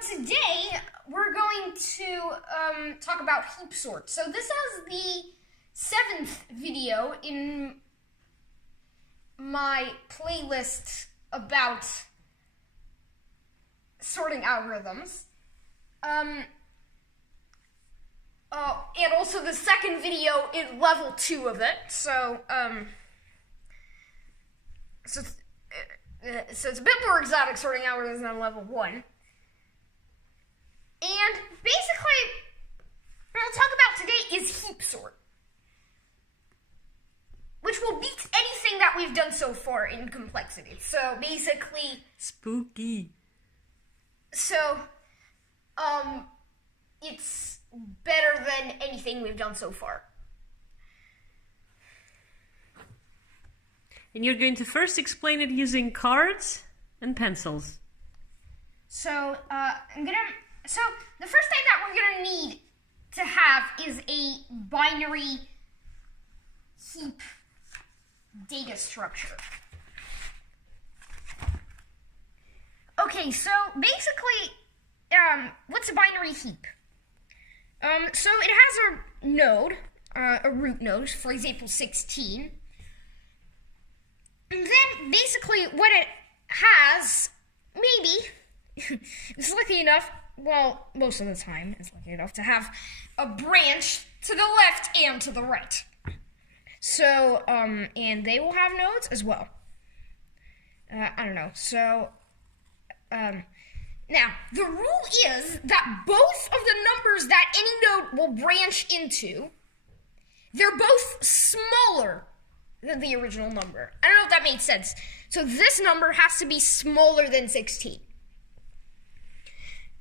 today we're going to talk about Heapsort. So this is the 7th video in my playlist about sorting algorithms. And also the second video in level 2 of it. So it's a bit more exotic sorting algorithms than level 1. And basically, what we'll talk about today is Heapsort, which will beat anything that we've done so far in complexity. So basically, spooky. So, it's better than anything we've done so far. And you're going to first explain it using cards and pencils. So, So, the first thing that we're going to need to have is a binary heap data structure. Okay, so basically, what's a binary heap? So it has a node, a root node, for example, 16. And then basically what it has, maybe, it's lucky enough, well, most of the time, it's lucky enough to have a branch to the left and to the right. So, and they will have nodes as well. I don't know. So, now, the rule is that both of the numbers that any node will branch into, they're both smaller than the original number. I don't know if that made sense. So this number has to be smaller than 16.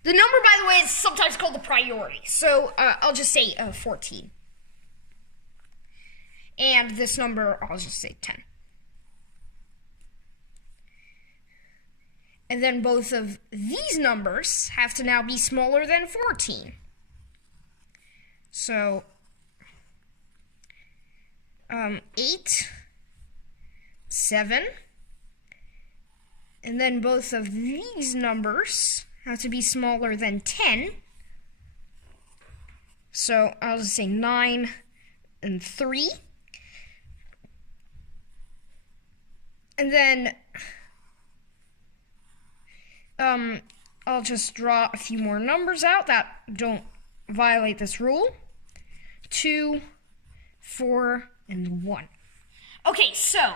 The number, by the way, is sometimes called the priority. So I'll just say 14. And this number, I'll just say 10. And then both of these numbers have to now be smaller than 14. So 8, 7, and then both of these numbers have to be smaller than 10. So I'll just say 9 and 3. And then I'll just draw a few more numbers out that don't violate this rule. 2, 4, and 1. Okay, so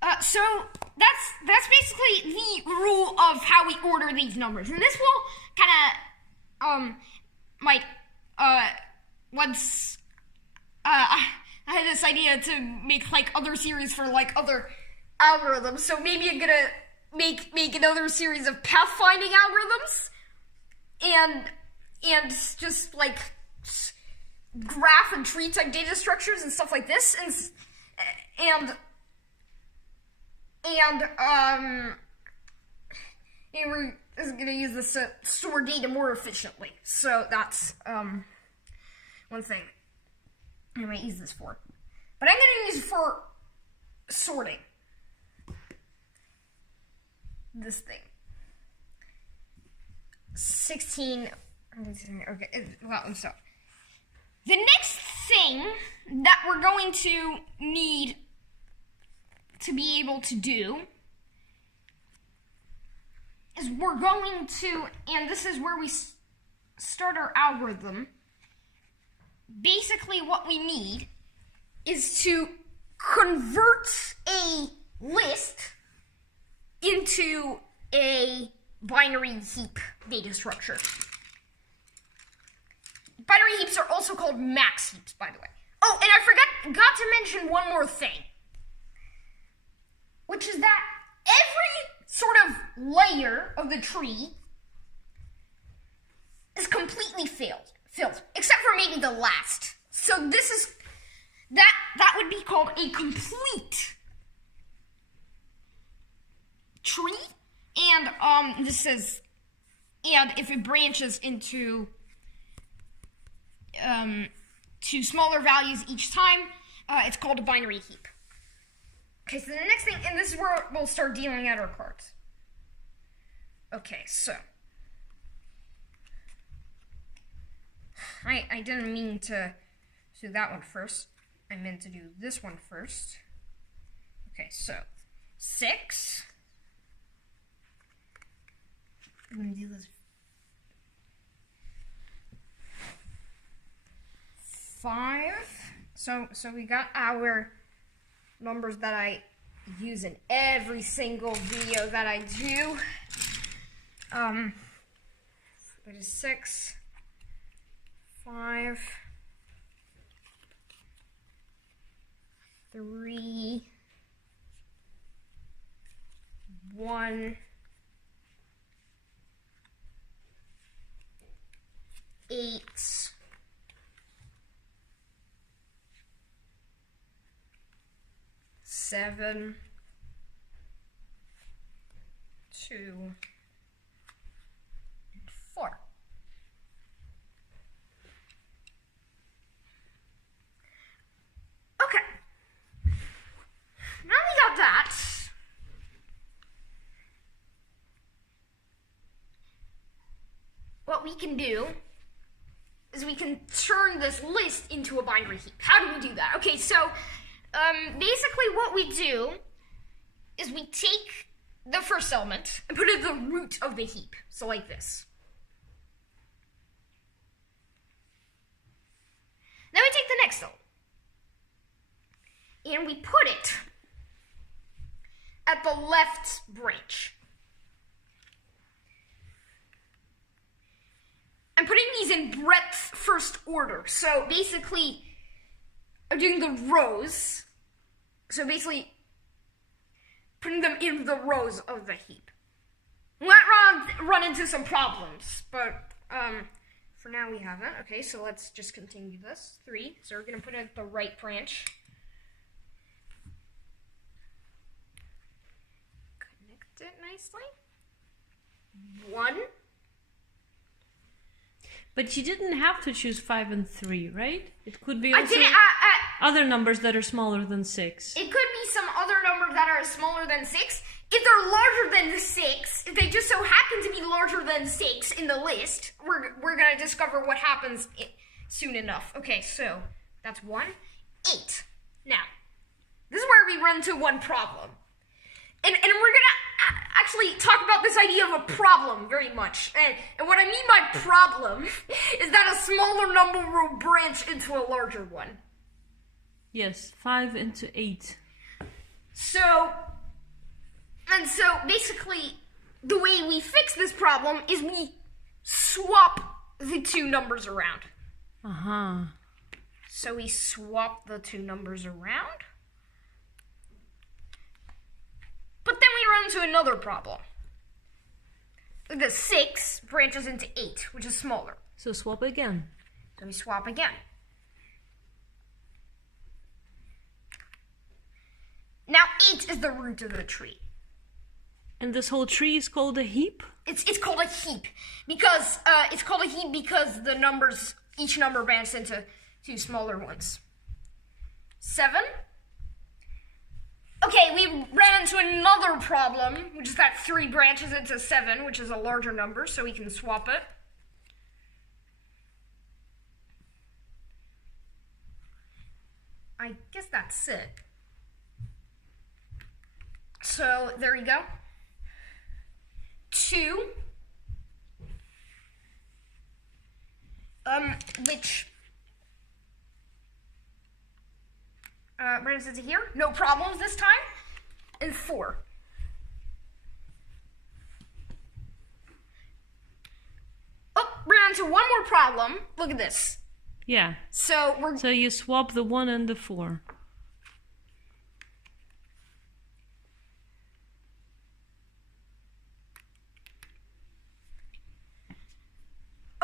that's basically the rule of how we order these numbers, and this will kind of once I had this idea to make like other series for like other algorithms, so maybe I'm gonna make another series of pathfinding algorithms, and just like graph and tree type data structures and stuff like this, and we're going to use this to store data more efficiently. So that's one thing I might use this for. But I'm going to use it for sorting this thing. 16. Okay. Well, so the next thing that we're going to need to be able to do is we're going to, and this is where we start our algorithm, basically what we need is to convert a list into a binary heap data structure. Binary heaps are also called max heaps, by the way. Oh, and I forgot to mention one more thing, which is that every sort of layer of the tree is completely filled, except for maybe the last. So this is, that would be called a complete tree, and this is, and if it branches into to smaller values each time, it's called a binary heap. Okay, so the next thing, and this is where we'll start dealing out our cards. Okay, so I didn't mean to do that one first. I meant to do this one first. Okay, so 6. I'm gonna do this. 5. So we got our numbers that I use in every single video that I do. That is 6, 5, 3, 1, 8, 7, 2, and 4. Okay. Now we got that. What we can do is we can turn this list into a binary heap. How do we do that? Okay, so basically what we do is we take the first element and put it at the root of the heap. So like this. Then we take the next element and we put it at the left branch. I'm putting these in breadth first order. So basically, I'm doing the rows. So basically, putting them in the rows of the heap. We might run into some problems, but for now we haven't. Okay, so let's just continue this. 3. So we're going to put it at the right branch. Connect it nicely. 1. But you didn't have to choose 5 and 3, right? It could be also I didn't, other numbers that are smaller than 6. It could be some other numbers that are smaller than 6. If they're larger than 6, if they just so happen to be larger than 6 in the list, we're going to discover what happens soon enough. Okay, so that's 1. 8. Now, this is where we run into one problem. And we're going to actually talk about this idea of a problem very much. And what I mean by problem is that a smaller number will branch into a larger one. Yes, 5 into 8. So basically, the way we fix this problem is we swap the two numbers around. Uh-huh. So we swap the two numbers around. But then we run into another problem. The 6 branches into 8, which is smaller. So swap again. So we swap again. Now 8 is the root of the tree. And this whole tree is called a heap? It's called a heap because the numbers, each number branches into two smaller ones. 7. Okay, we ran into another problem, which is that 3 branches into 7, which is a larger number, so we can swap it. I guess that's it. So, there we go. 2. Which runs into here. No problems this time. And 4. Oh, ran into one more problem. Look at this. Yeah. So you swap the 1 and the 4.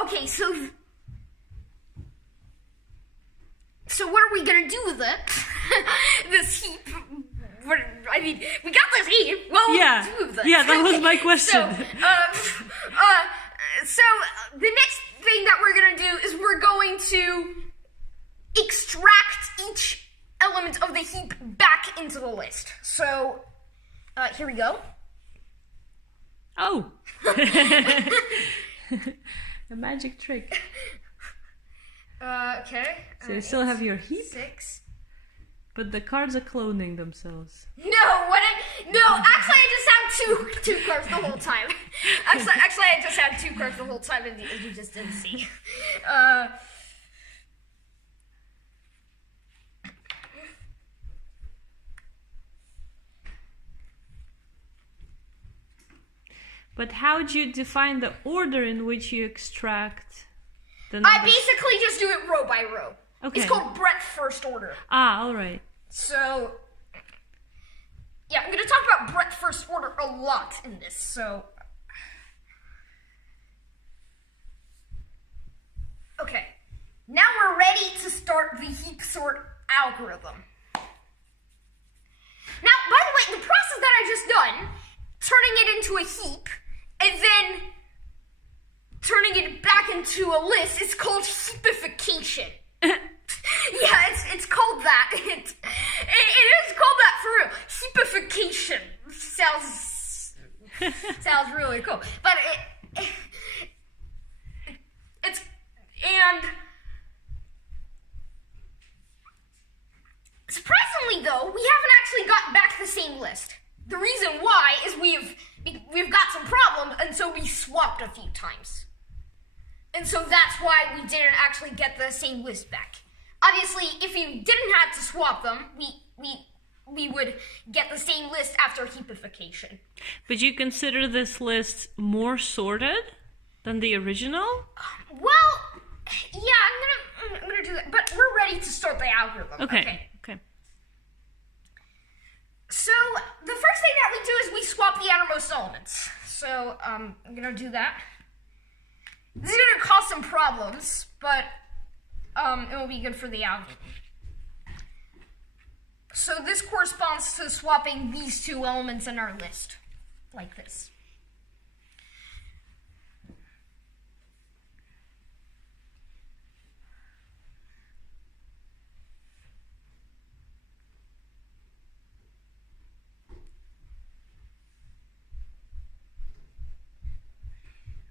Okay, so what are we gonna do with it? This heap. I mean, we got this heap. What will we do with it? Yeah, that was my question. So the next thing that we're gonna do is we're going to extract each element of the heap back into the list. So here we go. Oh! A magic trick. Okay. So you still have your heap, 6. but the cards are cloning themselves. No, actually I just had two cards the whole time. Actually I just had 2 cards the whole time and you just didn't see. But how do you define the order in which you extract the numbers? I basically just do it row by row. Okay. It's called breadth first order. Ah, alright. So, yeah, I'm going to talk about breadth first order a lot in this, so... Okay, now we're ready to start the Heapsort algorithm. Now, by the way, the process that I just done, turning it into a heap, and then turning it back into a list, is called heapification. Yeah, it's called that. It is called that for real. Heapification sounds really cool, but and surprisingly though, we haven't actually gotten back the same list. The reason why is we've got some problems, and so we swapped a few times. And so that's why we didn't actually get the same list back. Obviously, if we didn't have to swap them, we would get the same list after heapification. But you consider this list more sorted than the original? Well, yeah, I'm gonna do that. But we're ready to start the algorithm. Okay. So the first thing that we do is we swap the outermost elements. So I'm gonna do that. This is gonna cause some problems, but it will be good for the algorithm. So this corresponds to swapping these 2 elements in our list, like this.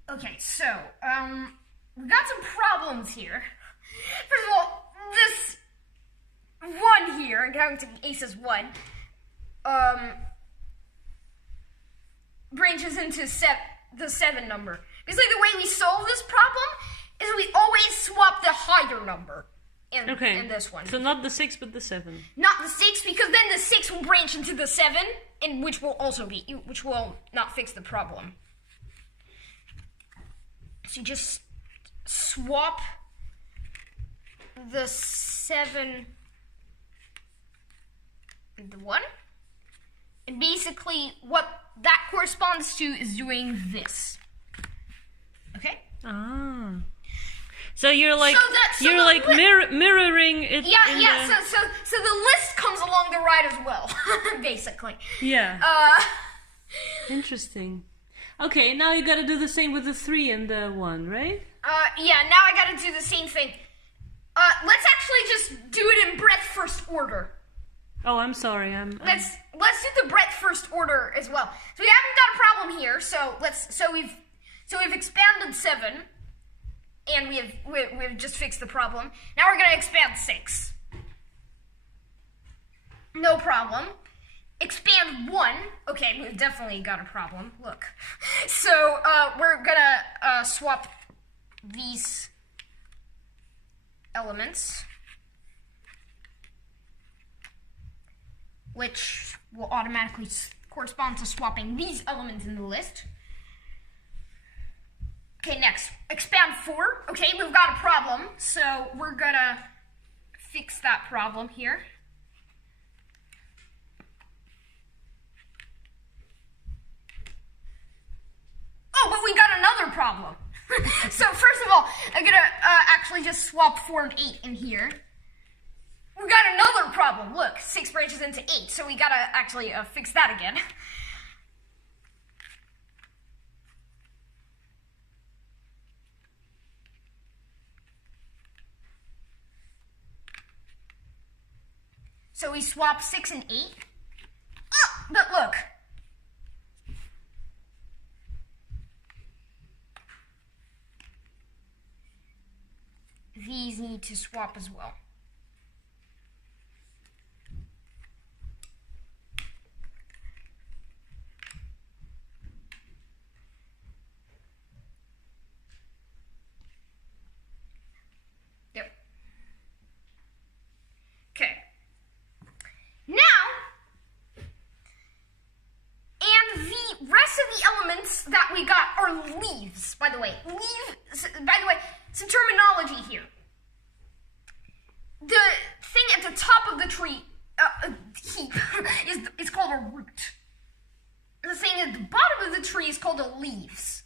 Okay, so, we got some problems here. First of all, this 1 here, counting ace as 1, branches into the 7 number. Basically, the way we solve this problem is we always swap the higher number in this one. So not the 6, but the 7. Not the 6, because then the 6 will branch into the 7, and which will not fix the problem. So you just swap the 7 and the 1. And basically what that corresponds to is doing this. Okay? Ah. So you're like So mirroring it. Yeah. So the list comes along the right as well, basically. Yeah. Interesting. Okay, now you gotta do the same with the 3 and the 1, right? Yeah, now I gotta do the same thing. Let's actually just do it in breadth first order. Oh, I'm sorry, Let's do the breadth first order as well. So we haven't got a problem here, so we've expanded 7, and we've just fixed the problem. Now we're gonna expand 6. No problem. Expand 1. Okay, we've definitely got a problem. Look. So, we're gonna swap these elements, which will automatically correspond to swapping these elements in the list. Okay, next. Expand 4. Okay, we've got a problem, so we're gonna fix that problem here. Oh, but we got another problem. So first of all, I'm gonna actually just swap 4 and 8 in here. We got another problem. Look, 6 branches into 8, so we gotta actually fix that again. So we swap 6 and 8. Oh, but look. these need to swap as well. Yep. Okay. Now, and the rest of the elements that we got are leaves, by the way. Some terminology here. The thing at the top of the tree, heap, is called a root. The thing at the bottom of the tree is called a leaves.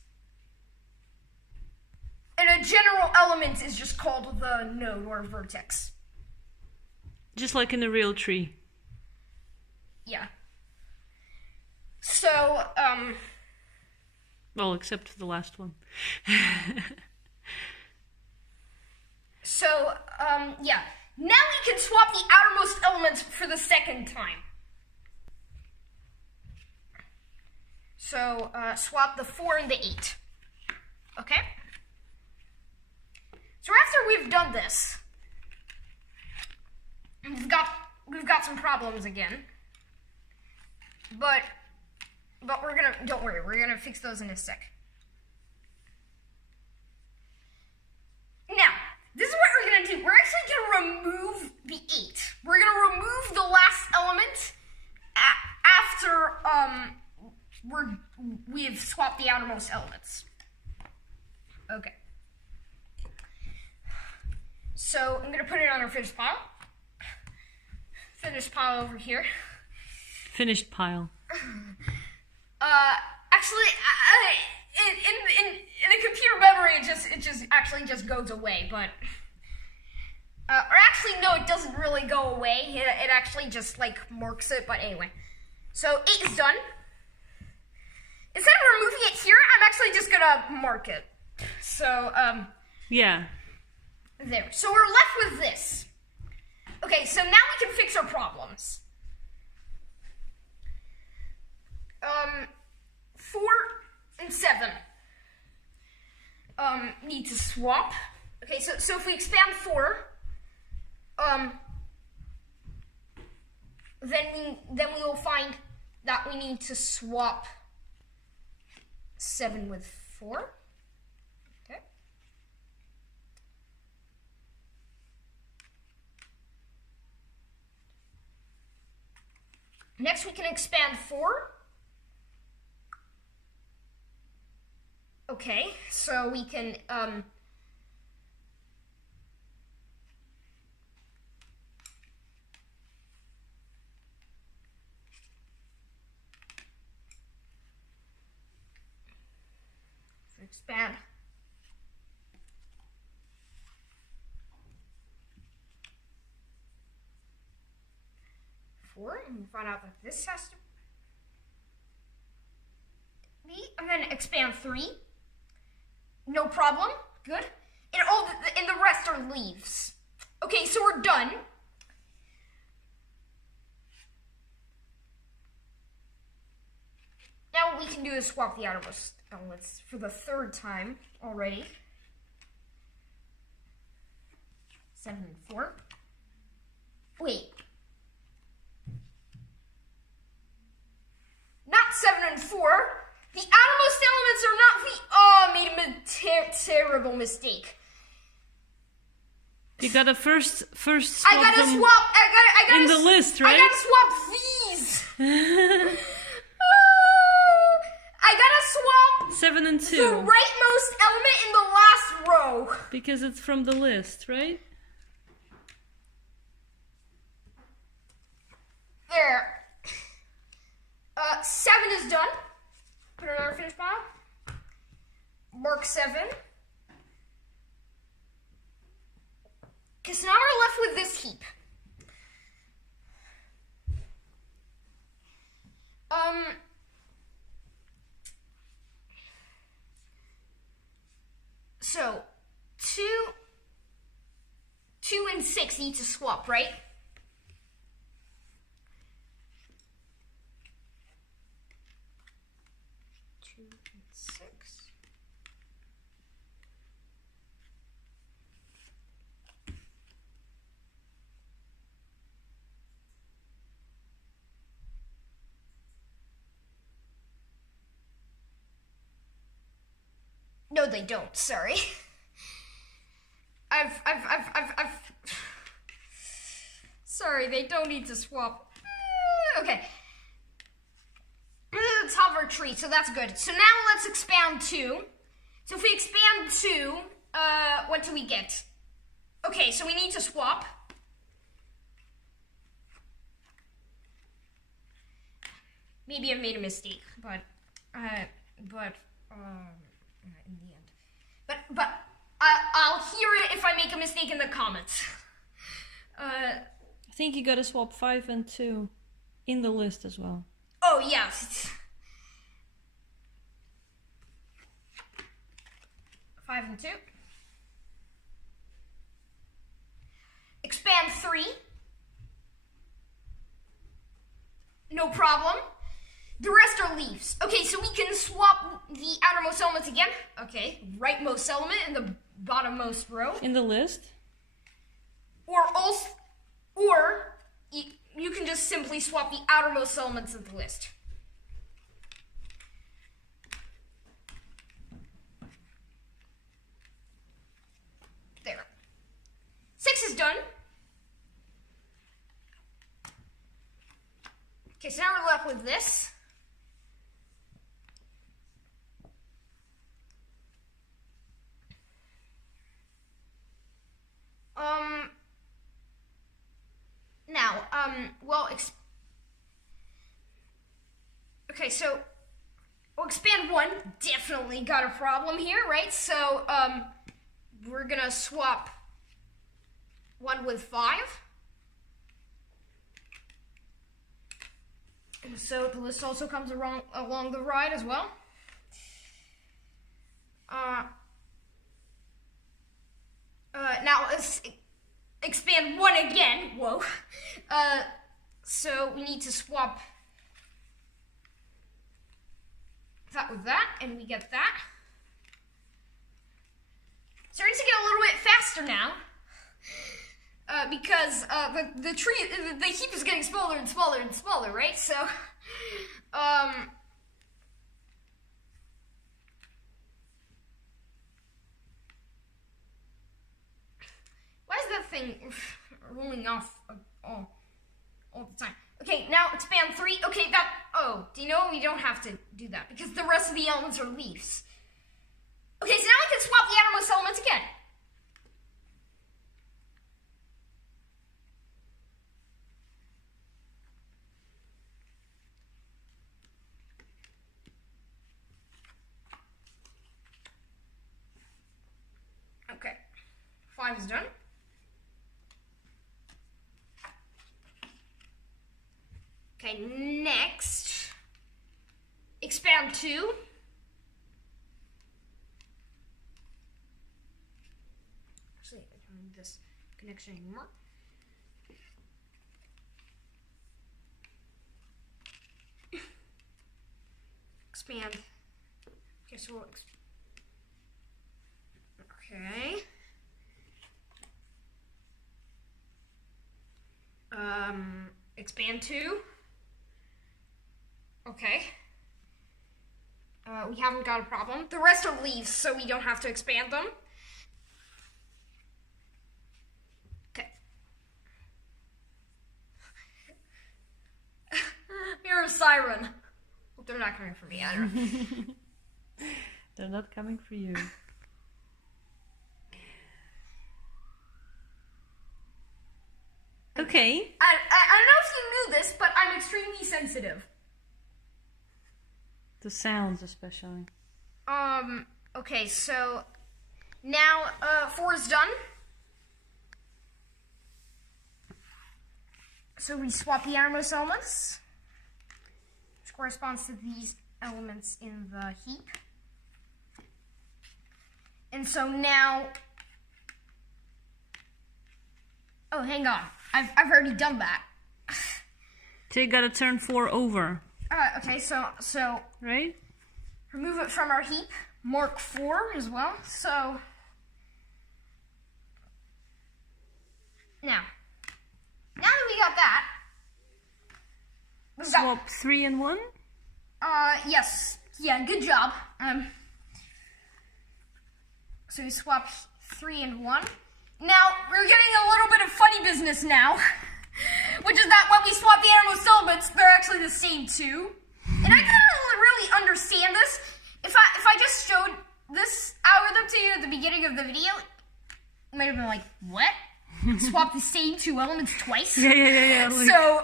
And a general element is just called the node or vertex. Just like in a real tree. Yeah. So, well, except for the last one. So, yeah. Now we can swap the outermost elements for the second time. So, swap the 4 and the 8. Okay? So after we've done this, we've got some problems again. But we're gonna, don't worry, we're gonna fix those in a sec. Now, this is what we're gonna do. We're actually gonna remove the 8. We're gonna remove the last element after we've swapped the outermost elements. Okay. So I'm gonna put it on our finished pile. Finished pile over here. Finished pile. Actually, in the computer memory, it just actually goes away. But or actually, no, it doesn't really go away. It actually just like marks it. But anyway, so 8 is done. Instead of removing it here, I'm actually just gonna mark it. So yeah. There. So we're left with this. Okay, so now we can fix our problems. 4 and 7 need to swap. Okay, so if we expand 4, then we will find that we need to swap 7 with 4. Okay. Next, we can expand 4. Okay, so we can expand 4, and we find out that this has to be, and then expand 3. No problem. Good. And the rest are leaves. Okay, so we're done. Now what we can do is swap the outermost elements for the 3rd time already. 7 and 4. Wait. Not 7 and 4. The outermost elements are not the... Oh, I made a terrible mistake. You gotta first swap I gotta them swap... I gotta in the list, right? I gotta swap these. I gotta swap 7 and 2. the rightmost element in the last row. Because it's from the list, right? There. 7 is done. Put it on our finished pile. Mark 7. Okay, so now we're left with this heap. So 2 and 6 need to swap, right? No, they don't. Sorry. I've. Sorry, they don't need to swap. Okay. The top of our tree, so that's good. So now let's expand 2. So if we expand 2, what do we get? Okay, so we need to swap. Maybe I made a mistake, but in the end. But I'll hear it if I make a mistake in the comments. I think you gotta swap 5 and 2 in the list as well. Oh, yes. 5 and 2. Expand 3. No problem. The rest are leaves. Okay, so we can swap the outermost elements again. Okay, rightmost element in the bottommost row. In the list? Or you can just simply swap the outermost elements of the list. There. 6 is done. Okay, so now we're left with this. Okay, so we'll expand 1. Definitely got a problem here, right? So, we're gonna swap 1 with 5. And so the list also comes along the right as well. Now let's expand 1 again. Whoa. So we need to swap that with that, and we get that. Starting to get a little bit faster now. Because the heap is getting smaller and smaller and smaller, right? So, why is that thing rolling off all the time? Okay, now expand 3. Okay, do you know we don't have to do that because the rest of the elements are leaves. Okay, so now we can swap the outermost elements again. Okay, 5 is done. Okay, next, expand 2. Actually, I don't need this connection anymore. Expand. Okay, so we'll okay. Expand 2. Okay. We haven't got a problem. The rest are leaves, so we don't have to expand them. Okay. You're a siren. Well, they're not coming for me, I don't know. They're not coming for you. Okay. I don't know if you knew this, but I'm extremely sensitive. The sounds especially. Okay, so now 4 is done. So we swap the outermost elements, which corresponds to these elements in the heap. And so now, oh, hang on. I've already done that. So you gotta turn 4 over. Okay, so right? Remove it from our heap. Mark 4 as well. So now that we got that, swap 3 and 1. Yes. Yeah. Good job. So you swap 3 and 1. Now, we're getting a little bit of funny business now, which is that when we swap the innermost elements, they're actually the same too. And I couldn't really understand this. If I just showed this algorithm to you at the beginning of the video, you might have been like, what? Swap the same 2 elements twice? Yeah. Like... So,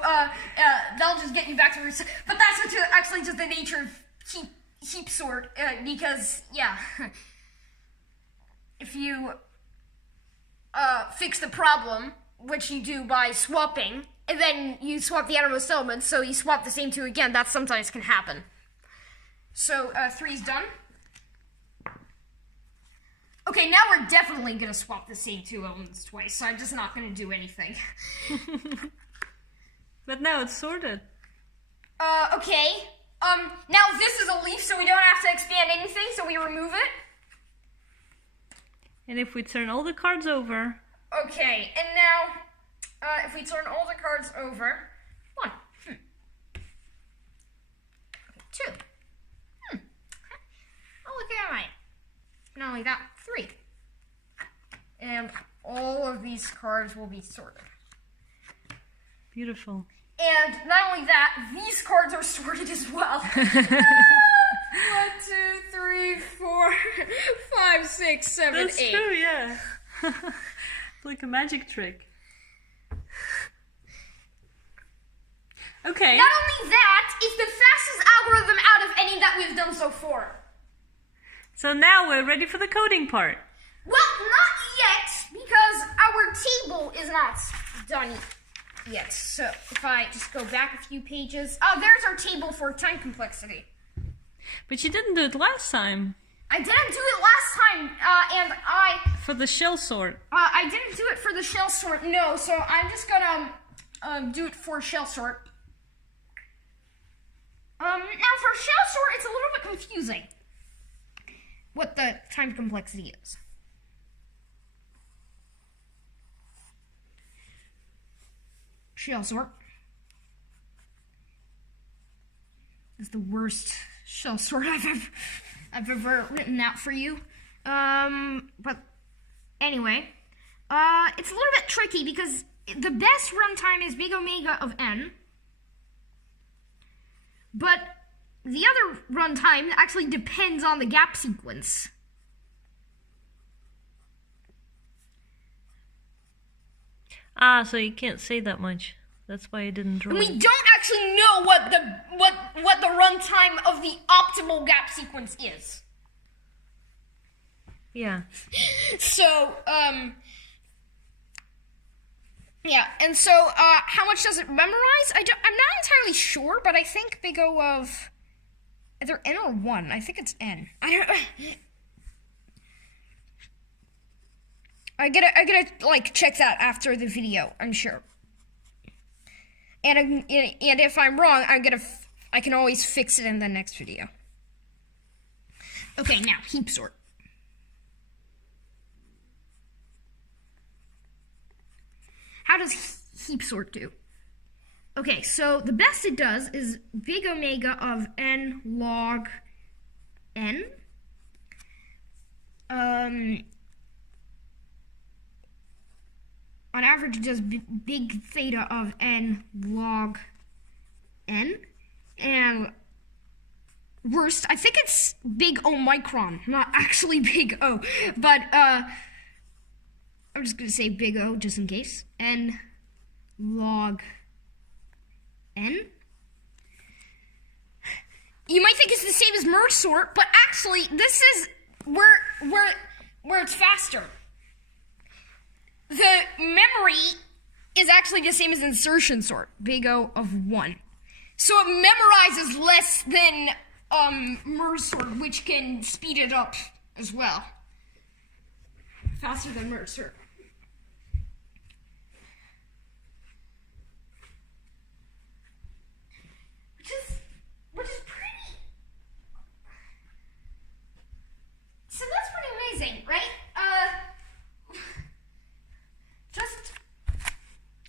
that'll just get you back to the... But that's actually just the nature of Heapsort, because, yeah, if you fix the problem, which you do by swapping, and then you swap the outermost elements, so you swap the same 2 again, that sometimes can happen. So, 3's done. Okay, now we're definitely gonna swap the same 2 elements twice, so I'm just not gonna do anything. But now it's sorted. Okay. Now this is a leaf, so we don't have to expand anything, so we remove it. And if we turn all the cards over... Okay, and now, if we turn all the cards over... 1. Okay, 2. Oh, look at mine. Not only that, 3. And all of these cards will be sorted. Beautiful. And not only that, these cards are sorted as well. 1, 2, 3, 4, 5, 6, 7, 8. That's true, yeah. It's like a magic trick. Okay. Not only that, it's the fastest algorithm out of any that we've done so far. So now we're ready for the coding part. Well, not yet, because our table is not done yet. So if I just go back a few pages, there's our table for time complexity. But you didn't do it last time. I didn't do it last time, For the shell sort. I didn't do it for the shell sort, no, so I'm just gonna, do it for shell sort. Now for shell sort, it's a little bit confusing what the time complexity is. Shell sort is the worst shell sort I've ever written out for you. But anyway, it's a little bit tricky because the best runtime is big omega of n, but the other runtime actually depends on the gap sequence. Ah, so you can't say that much. That's why I didn't draw. And we don't actually know what the runtime of the optimal gap sequence is. Yeah. So, yeah, and so, how much does it memorize? I'm not entirely sure, but I think big O of either n or 1. I think it's n. I gotta like check that after the video, I'm sure. And if I'm wrong, I can always fix it in the next video. Okay, now Heapsort. How does Heapsort do? Okay, so the best it does is big omega of n log n. On average, it does big theta of n log n. And worst, I think it's big Omicron, not actually big O. But I'm just going to say big O just in case. N log n. You might think it's the same as merge sort, but actually this is where it's faster. The memory is actually the same as insertion sort, big O of 1. So it memorizes less than merge sort, which can speed it up as well. Faster than merge sort. Which is pretty. So that's pretty amazing, right?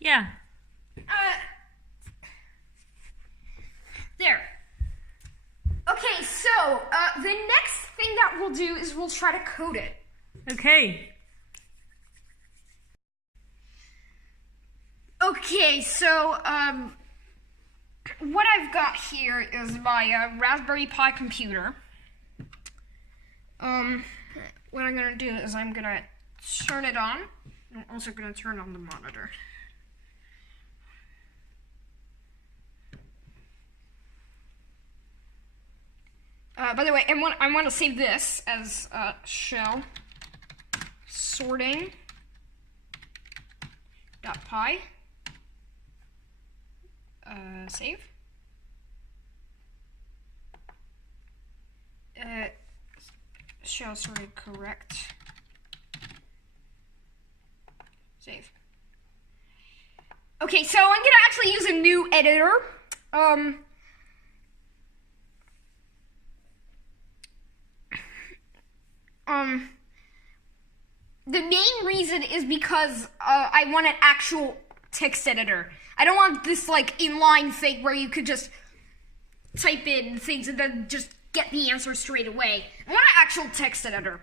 Yeah. There. Okay, so the next thing that we'll do is we'll try to code it. Okay. Okay, so what I've got here is my Raspberry Pi computer. What I'm gonna do is I'm gonna turn it on. I'm also gonna turn on the monitor. By the way, I want to save this as shell sorting .py. Save. Shell sorted correct. Save. Okay, so I'm gonna actually use a new editor. The main reason is because I want an actual text editor. I don't want this like inline thing where you could just type in things and then just get the answer straight away. I want an actual text editor.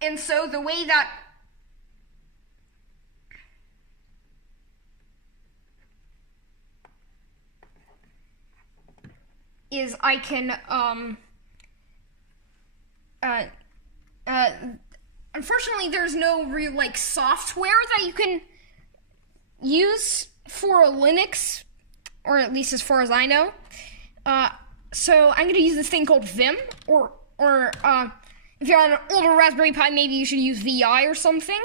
And so the way that is I can unfortunately there's no real like software that you can use for Linux, or at least as far as I know. So I'm gonna use this thing called Vim, or if you're on an older Raspberry Pi, maybe you should use VI or something.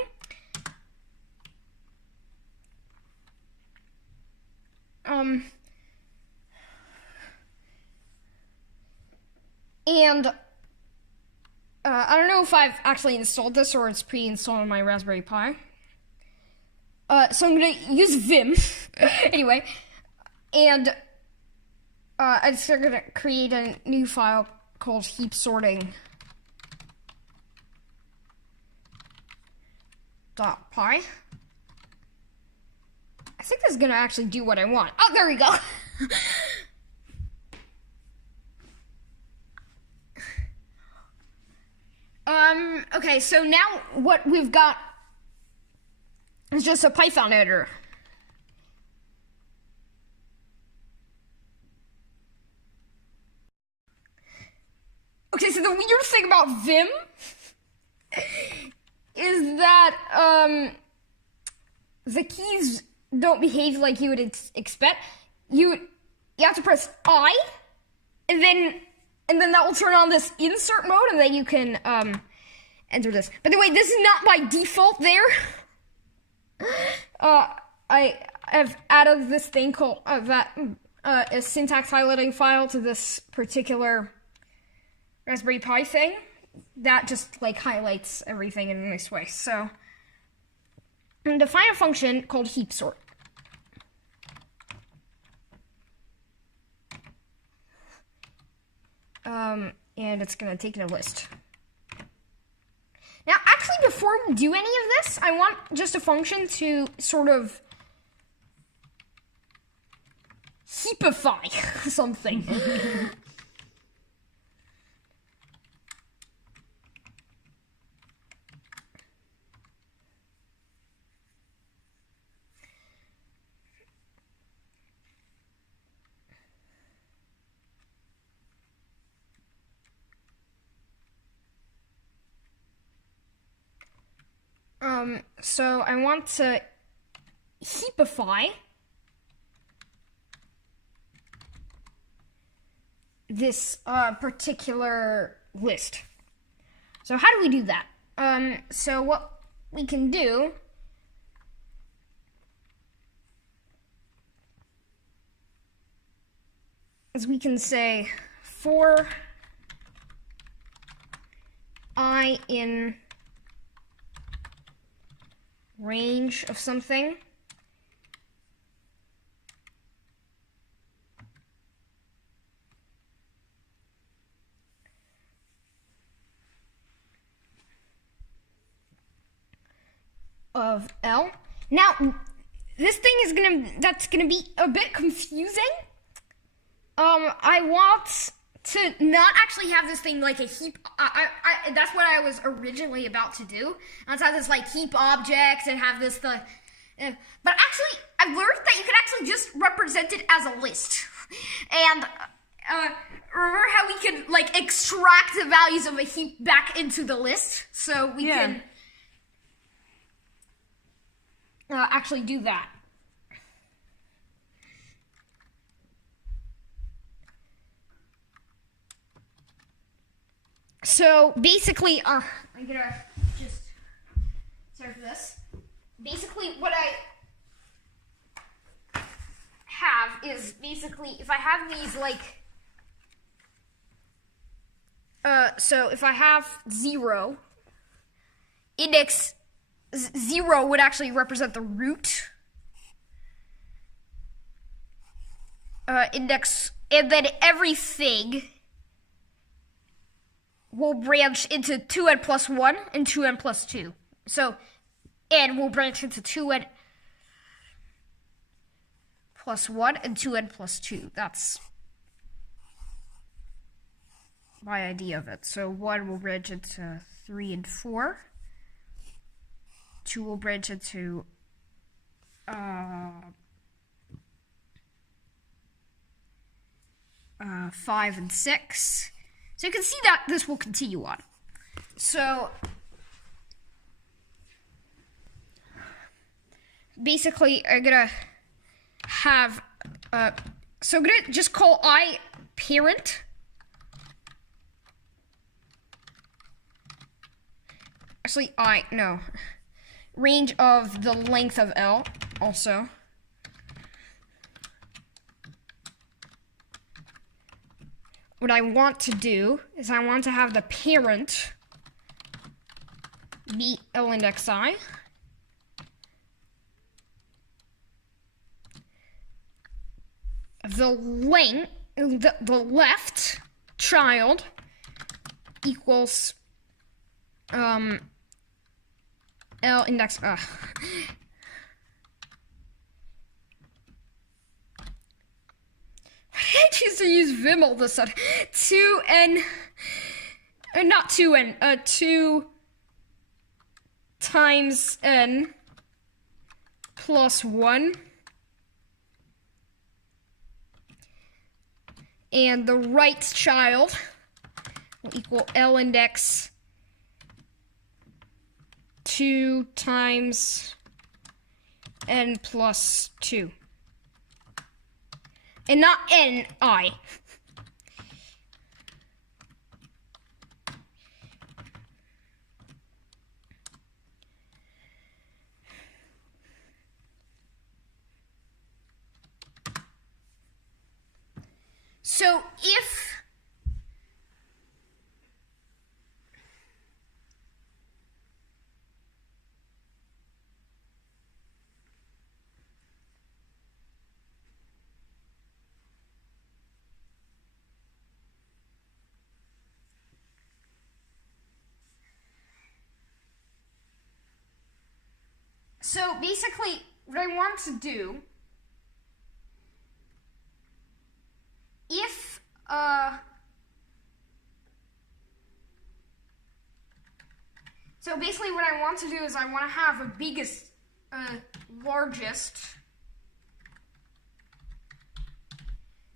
And I don't know if I've actually installed this or it's pre-installed on my Raspberry Pi. So I'm gonna use Vim anyway, and I'm just gonna create a new file called Heapsorting.py. I think this is gonna actually do what I want. Oh, there we go. Okay, so now what we've got is just a Python editor. Okay, so the weird thing about Vim is that the keys don't behave like you would expect. You have to press I, and then that will turn on this insert mode, and then you can enter this. By the way, this is not by default there. I have added this thing called a syntax highlighting file to this particular Raspberry Pi thing that just like highlights everything in a nice way. So and define a function called Heapsort. And it's gonna take in a list. Now, actually, before we do any of this, I want just a function to sort of heapify something. So I want to heapify this particular list. So how do we do that? So what we can do is we can say for I in range of something, of L. Now, this thing is that's gonna be a bit confusing. I want to not actually have this thing like a heap. That's what I was originally about to do. Let's have this like heap object and have this but actually I've learned that you can actually just represent it as a list. And remember how we can like extract the values of a heap back into the list? So we can actually do that. So basically, I'm gonna just sorry for this. Basically, what I have is basically if I have these like, so if I have 0, index 0 would actually represent the root. Index, and then everything will branch into 2n plus 1 and 2n plus 2. So n will branch into 2n plus 1 and 2n plus 2. That's my idea of it. So 1 will branch into 3 and 4. 2 will branch into 5 and 6. So you can see that this will continue on. So basically I'm gonna have so I'm gonna just call I parent. Actually range of the length of L also. What I want to do is I want to have the parent be L index I. The length, the left child equals L index I choose to use Vim all of a sudden. 2n, not 2n, 2 times n plus 1. And the right child will equal L index 2 times n plus 2. And not n-I. So if So basically, what I want to do, if so basically what I want to do is I want to have a biggest, largest.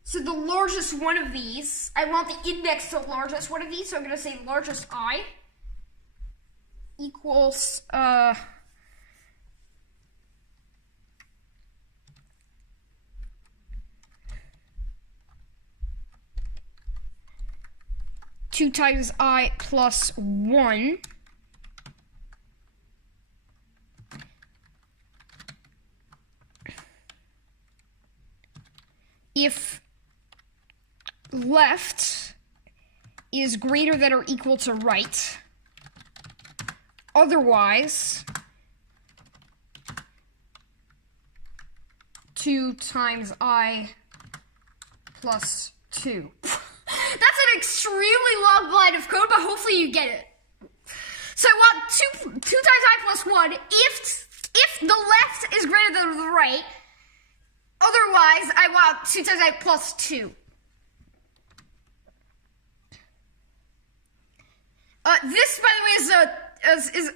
So the largest one of these, I want the index to the largest one of these, so I'm going to say largest I equals, 2 times I plus 1 if left is greater than or equal to right. Otherwise, 2 times I plus 2. That's an extremely long line of code, but hopefully you get it. So I want 2 times I plus 1 if the left is greater than the right. Otherwise, I want 2 times I plus 2. This, by the way,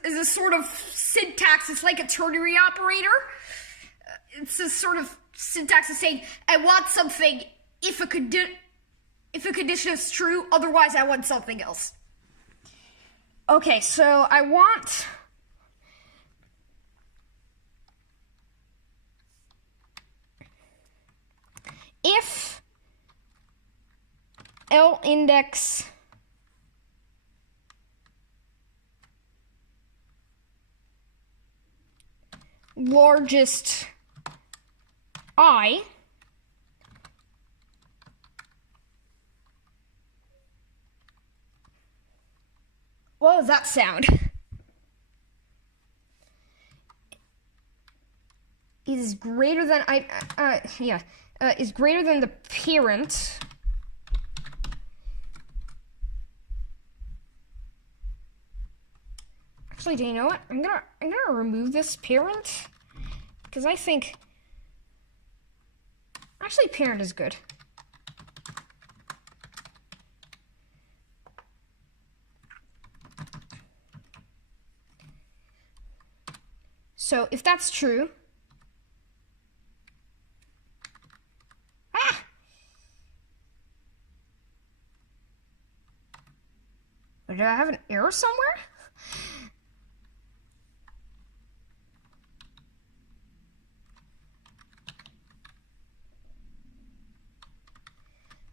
is a sort of syntax. It's like a ternary operator. It's a sort of syntax of saying, I want something if a condition is true, otherwise I want something else. Okay, so I want... if L index largest I what does that sound? Is greater than is greater than the parent actually, do you know what? I'm gonna remove this parent because I think actually parent is good. So if that's true, did I have an error somewhere?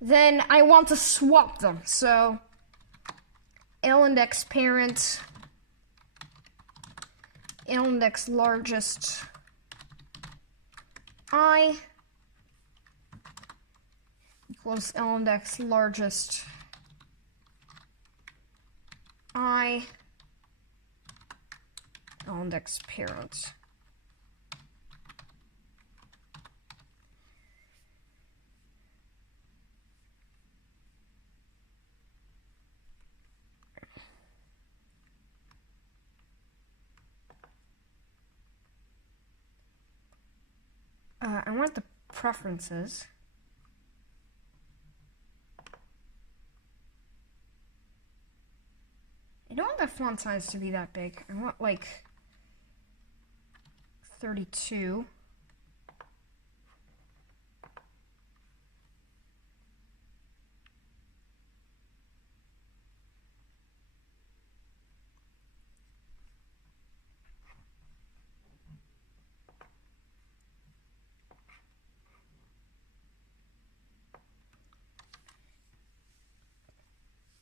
Then I want to swap them. So L index parent, L index largest I equals L index largest I, L index parent. I want the preferences. I don't want the font size to be that big. I want like 32.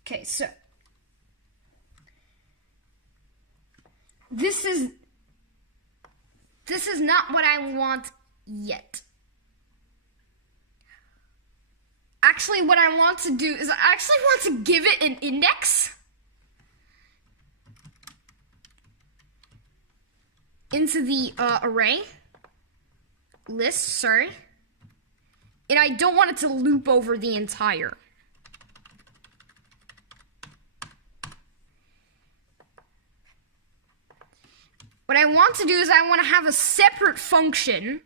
Okay, so this is not what I want yet. Actually, what I want to do is I actually want to give it an index into the array list, sorry. And I don't want it to loop over the entire. What I want to do is I want to have a separate function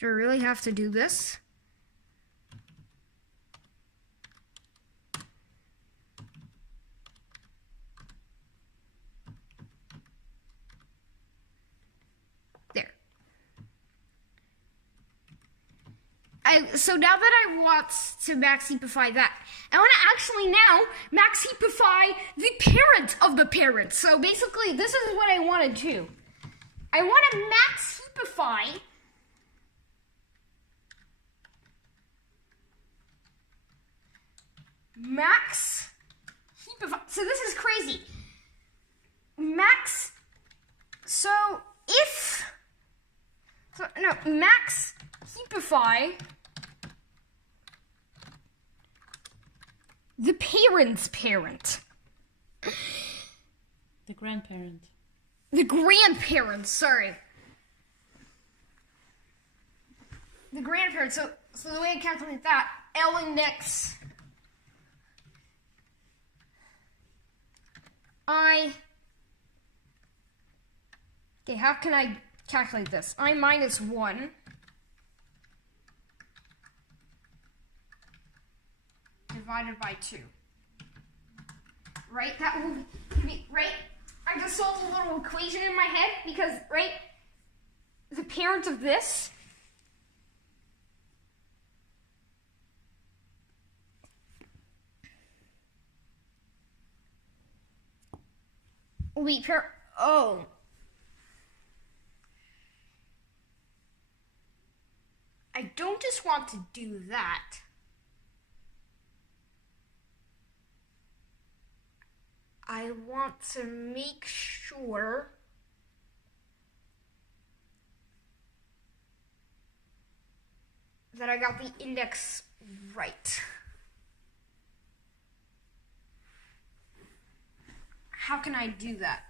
do I really have to do this? So now that I want to max heapify that, I want to actually now max heapify the parent of the parent. So basically, this is what I want to do. I want to max heapify so this is crazy. Max heapify the parent's parent. The grandparent. The grandparent, sorry. The grandparent, so the way I calculate that, L index Okay, how can I calculate this? I minus 1 divided by 2. Right? That will be, right? I just solved a little equation in my head because, right, the parent of this will be oh. I don't just want to do that. I want to make sure that I got the index right. How can I do that?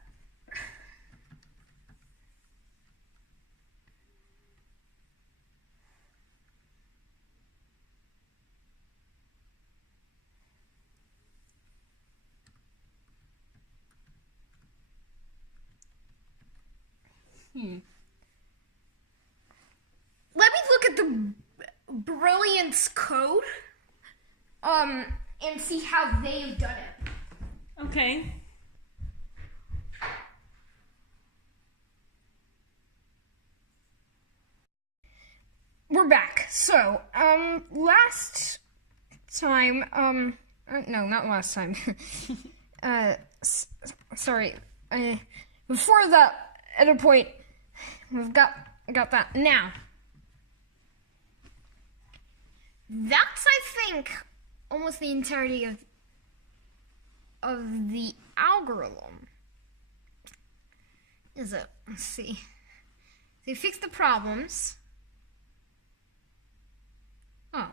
Let me look at the Brilliance code, and see how they've done it. Okay. We're back. So, last time, no, not last time. Sorry. Before the edit point, we've got that. Now, that's, I think, almost the entirety of the algorithm. Is it? Let's see. So you fix the problems. Oh.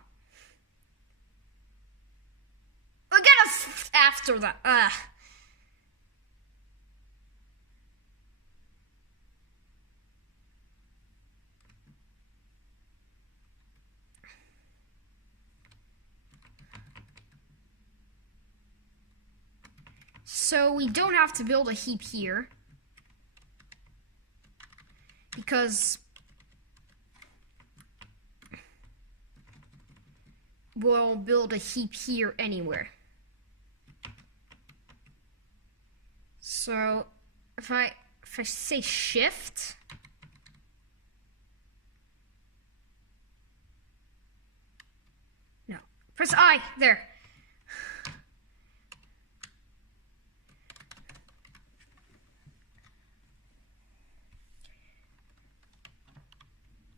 Look at us after that. So we don't have to build a heap here because we'll build a heap here anywhere. So if I say shift, no, press I, there.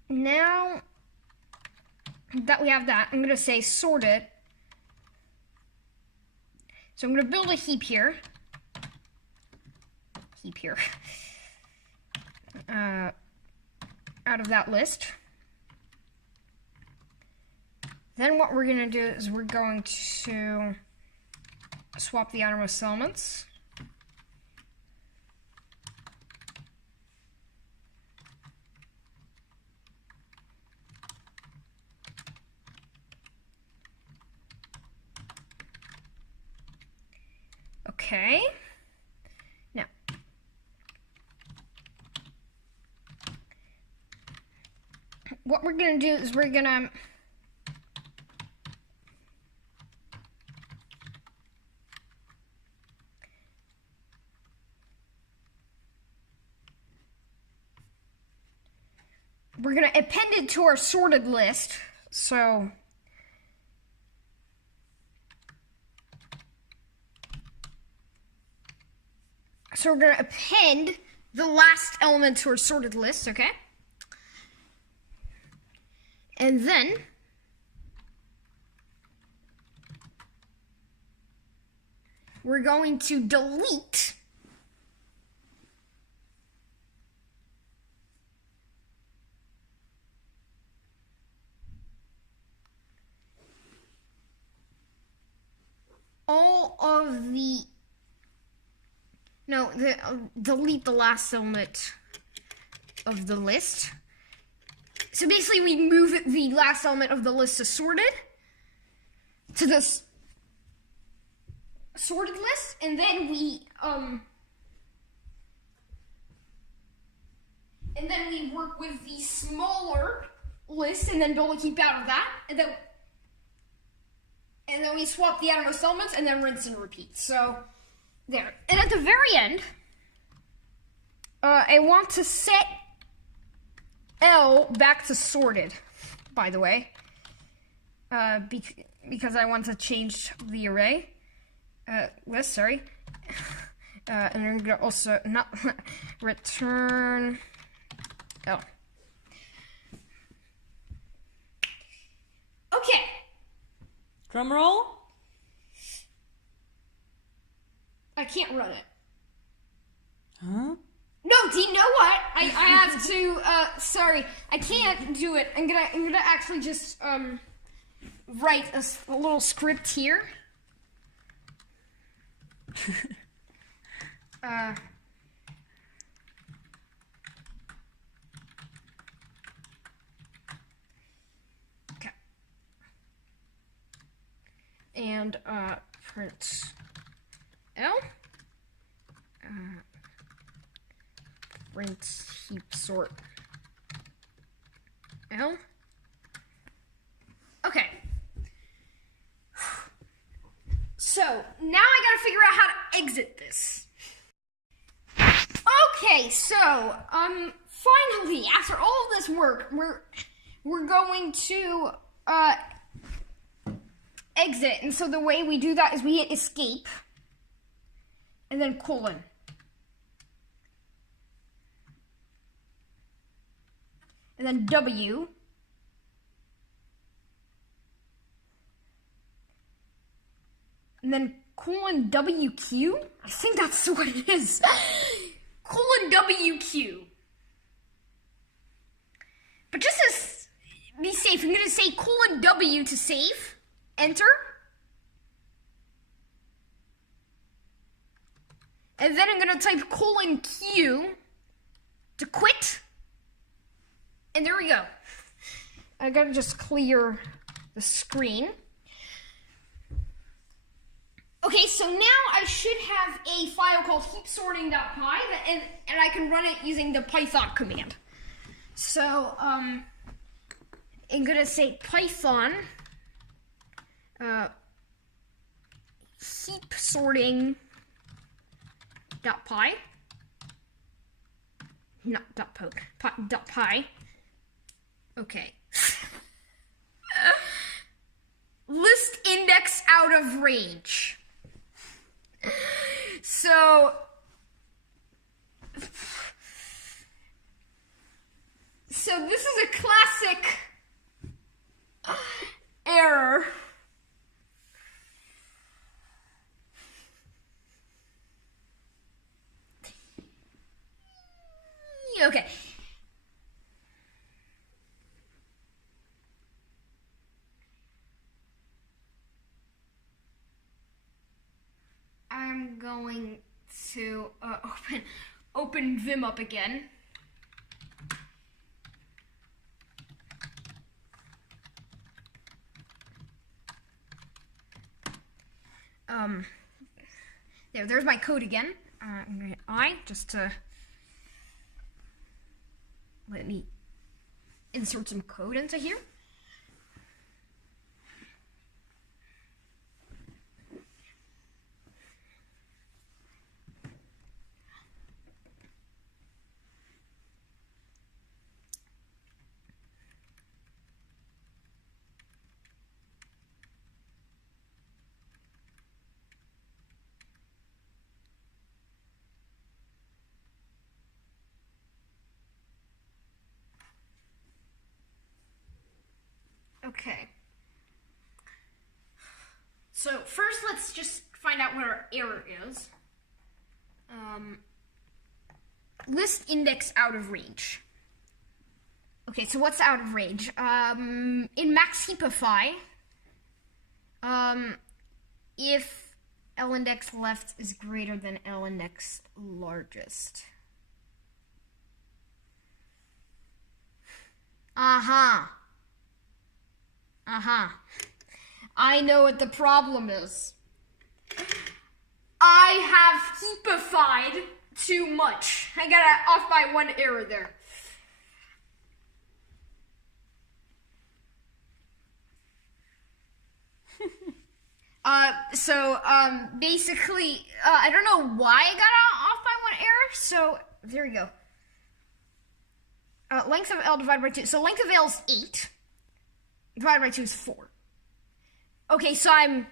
Now that we have that, I'm going to say sorted. So I'm going to build a heap here. Out of that list. Then what we're going to do is we're going to swap the outermost elements. Okay. Now, what we're going to do is we're going to append it to our sorted list. So we're going to append the last element to our sorted list, okay? And then we're going to delete all of the delete the last element of the list. So basically we move the last element of the list to sorted to this sorted list, and then we work with the smaller list, and then build a heap out of that, and then we swap the outermost elements, and then rinse and repeat. So there. And at the very end, I want to set L back to sorted, by the way, because I want to change the array list. Sorry, and I'm gonna also not return L. Okay. Drum roll. I can't run it. Huh? No, do you know what? I have to. Sorry, I can't do it. I'm gonna actually just write a little script here. Okay. And print L. Print Heapsort L. Okay. So now I gotta figure out how to exit this. Okay, so finally, after all of this work, we're going to exit, and so the way we do that is we hit escape and then colon. And then W. And then colon WQ? I think that's what it is. Colon WQ. But just to be safe, I'm going to say colon W to save. Enter. And then I'm going to type colon Q to quit. And there we go. I gotta just clear the screen. Okay, so now I should have a file called heapsorting.py, and I can run it using the Python command. So, I'm gonna say Python heapsorting.py. Not .py. Okay. List index out of range. So this is a classic error. Okay. I'm going to open Vim up again. There's my code again. I'm gonna hit I just to let me insert some code into here. Okay. So first, let's just find out what our error is. List index out of range. Okay, so what's out of range? In max heapify, if L index left is greater than L index largest. I know what the problem is. I have heapified too much. I got off by one error there. Basically, I don't know why I got off by one error, so there we go. Length of L divided by 2. So length of L is 8. Divided by 2 is 4. Okay, so I'm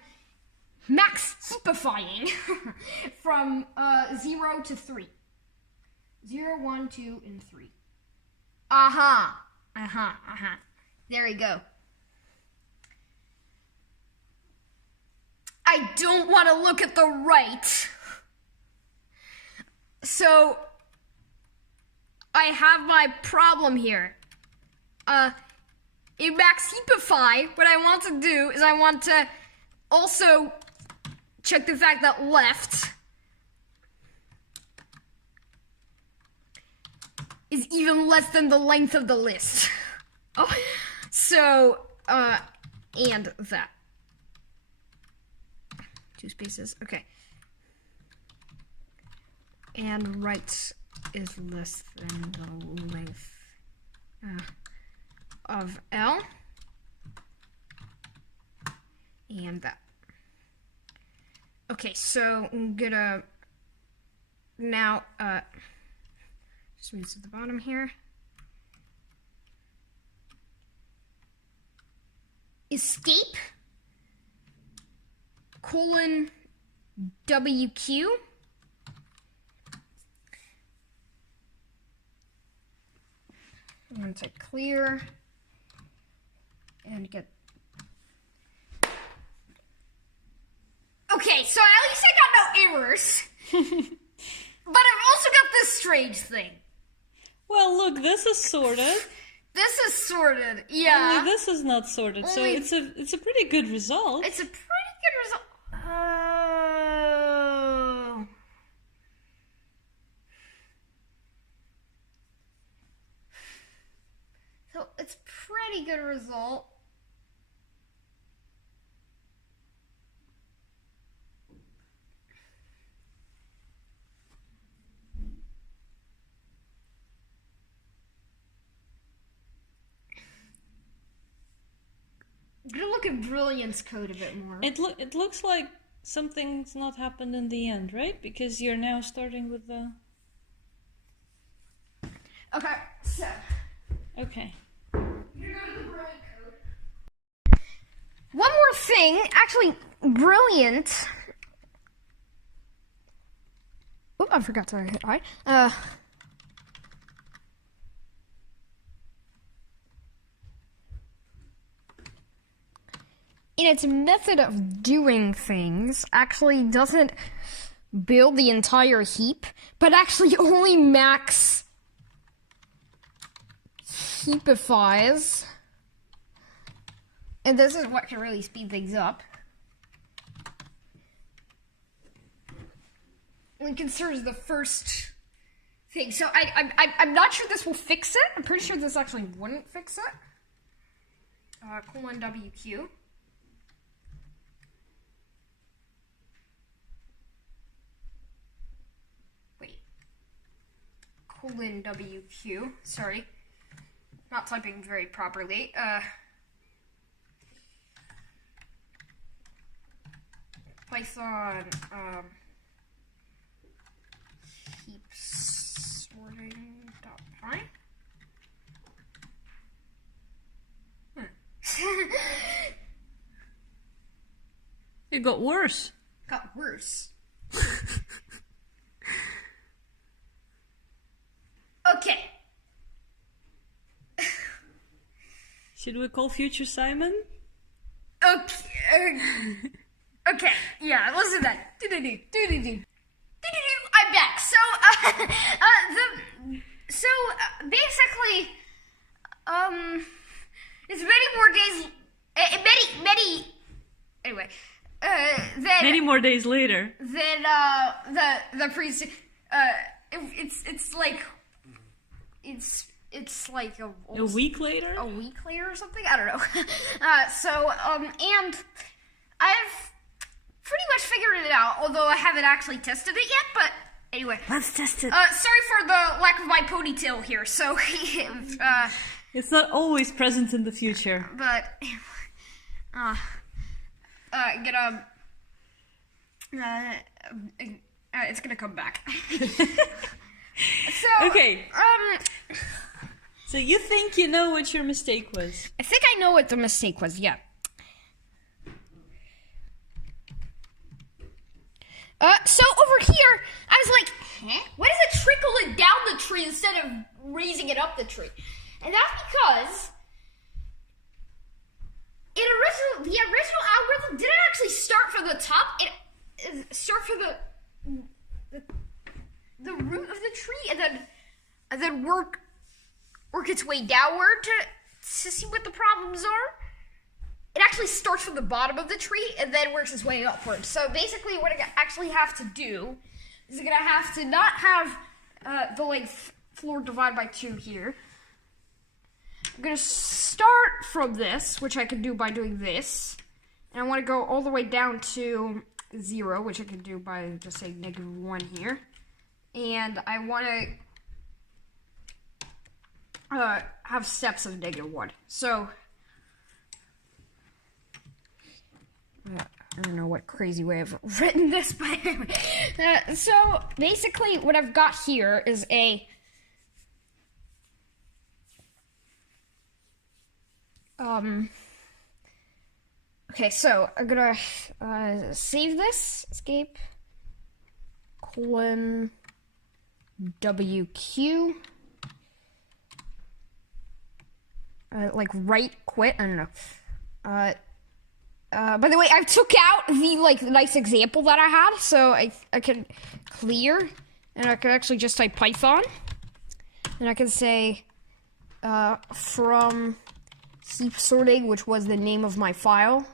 max heapifying from 0 to 3. 0, 1, 2, and 3. There we go. I don't want to look at the right. So I have my problem here. In max heapify, what I want to do is I want to also check the fact that left is even less than the length of the list. So, and that. 2 spaces, okay. And right is less than the length of L. And that. Okay, so I'm gonna now just move to the bottom here. Escape colon WQ. I'm going to type clear and get. Okay, so at least I got no errors. But I've also got this strange thing. Well, look, this is sorted. This is sorted, yeah. Only this is not sorted, so it's a pretty good result. It's a pretty good result. Oh. So it's pretty good result. I'm gonna look at Brilliant's code a bit more. It looks like something's not happened in the end, right? Because you're now starting with the... Okay, so... Okay. You're going to the Brilliant code. One more thing, actually, Brilliant... Oh, I forgot to hit I. In its method of doing things, actually doesn't build the entire heap, but actually only max heapifies. And this is what can really speed things up. It considers the first thing. So I'm not sure this will fix it. I'm pretty sure this actually wouldn't fix it. Colon WQ. Colon WQ, sorry, not typing very properly. Python Heapsorting.py. It got worse. Got worse. Okay. Should we call future Simon? Okay. Okay. Yeah. Listen to that. I'm back. So, basically, it's many more days. Anyway, then Many more days later. Then the priest. It's like. It's like a week later? A week later or something? I don't know. And I've pretty much figured it out, although I haven't actually tested it yet, but anyway. Let's test it. Sorry for the lack of my ponytail here, so, It's not always present in the future. but, it's gonna come back. So, Okay. So you think you know what your mistake was? I think I know what the mistake was, yeah. So over here, I was like, why does it trickle it down the tree instead of raising it up the tree? And that's because the original algorithm didn't actually start from the top. It start from the root of the tree and then work its way downward to see what the problems are. It actually starts from the bottom of the tree and then works its way upward. So basically what I actually have to do is I'm going to have to not have the length floor divided by 2 here. I'm going to start from this, which I can do by doing this. And I want to go all the way down to 0, which I can do by just saying -1 here. And I want to have steps of -1. So I don't know what crazy way I've written this, but anyway. So basically what I've got here is a okay, so I'm gonna save this, escape, WQ, like right quit, I don't know. By the way, I took out the nice example that I had, so I can clear, and I can actually just type Python, and I can say from heap sorting, which was the name of my file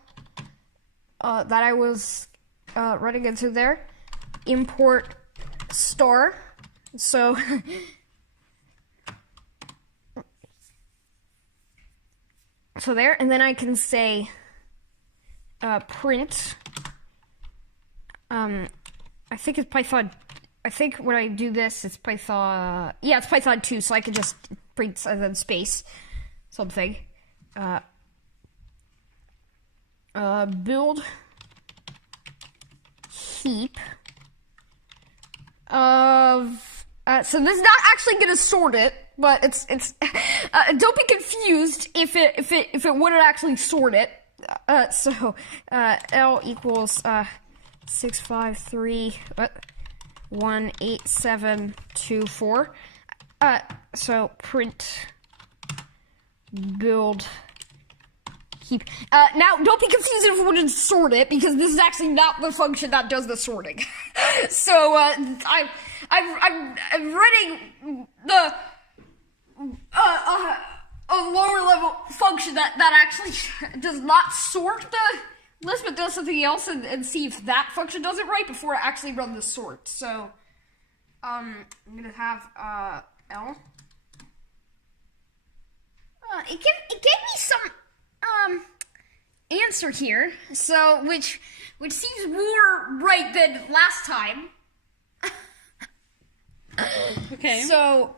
that I was running into there, import star. So so there, and then I can say print. I think it's Python. I think when I do this, it's Python. Yeah, it's Python 2, so I can just print and then space something. Build heap of. So this is not actually going to sort it, but it's. Don't be confused if it wouldn't actually sort it. So L equals 653.18724. So print build heap. Now don't be confused if it wouldn't sort it, because this is actually not the function that does the sorting. So I'm running the a lower level function that actually does not sort the list, but does something else, and see if that function does it right before I actually run the sort. So I'm gonna have L. It gave me some answer here, so which seems more right than last time. Okay. So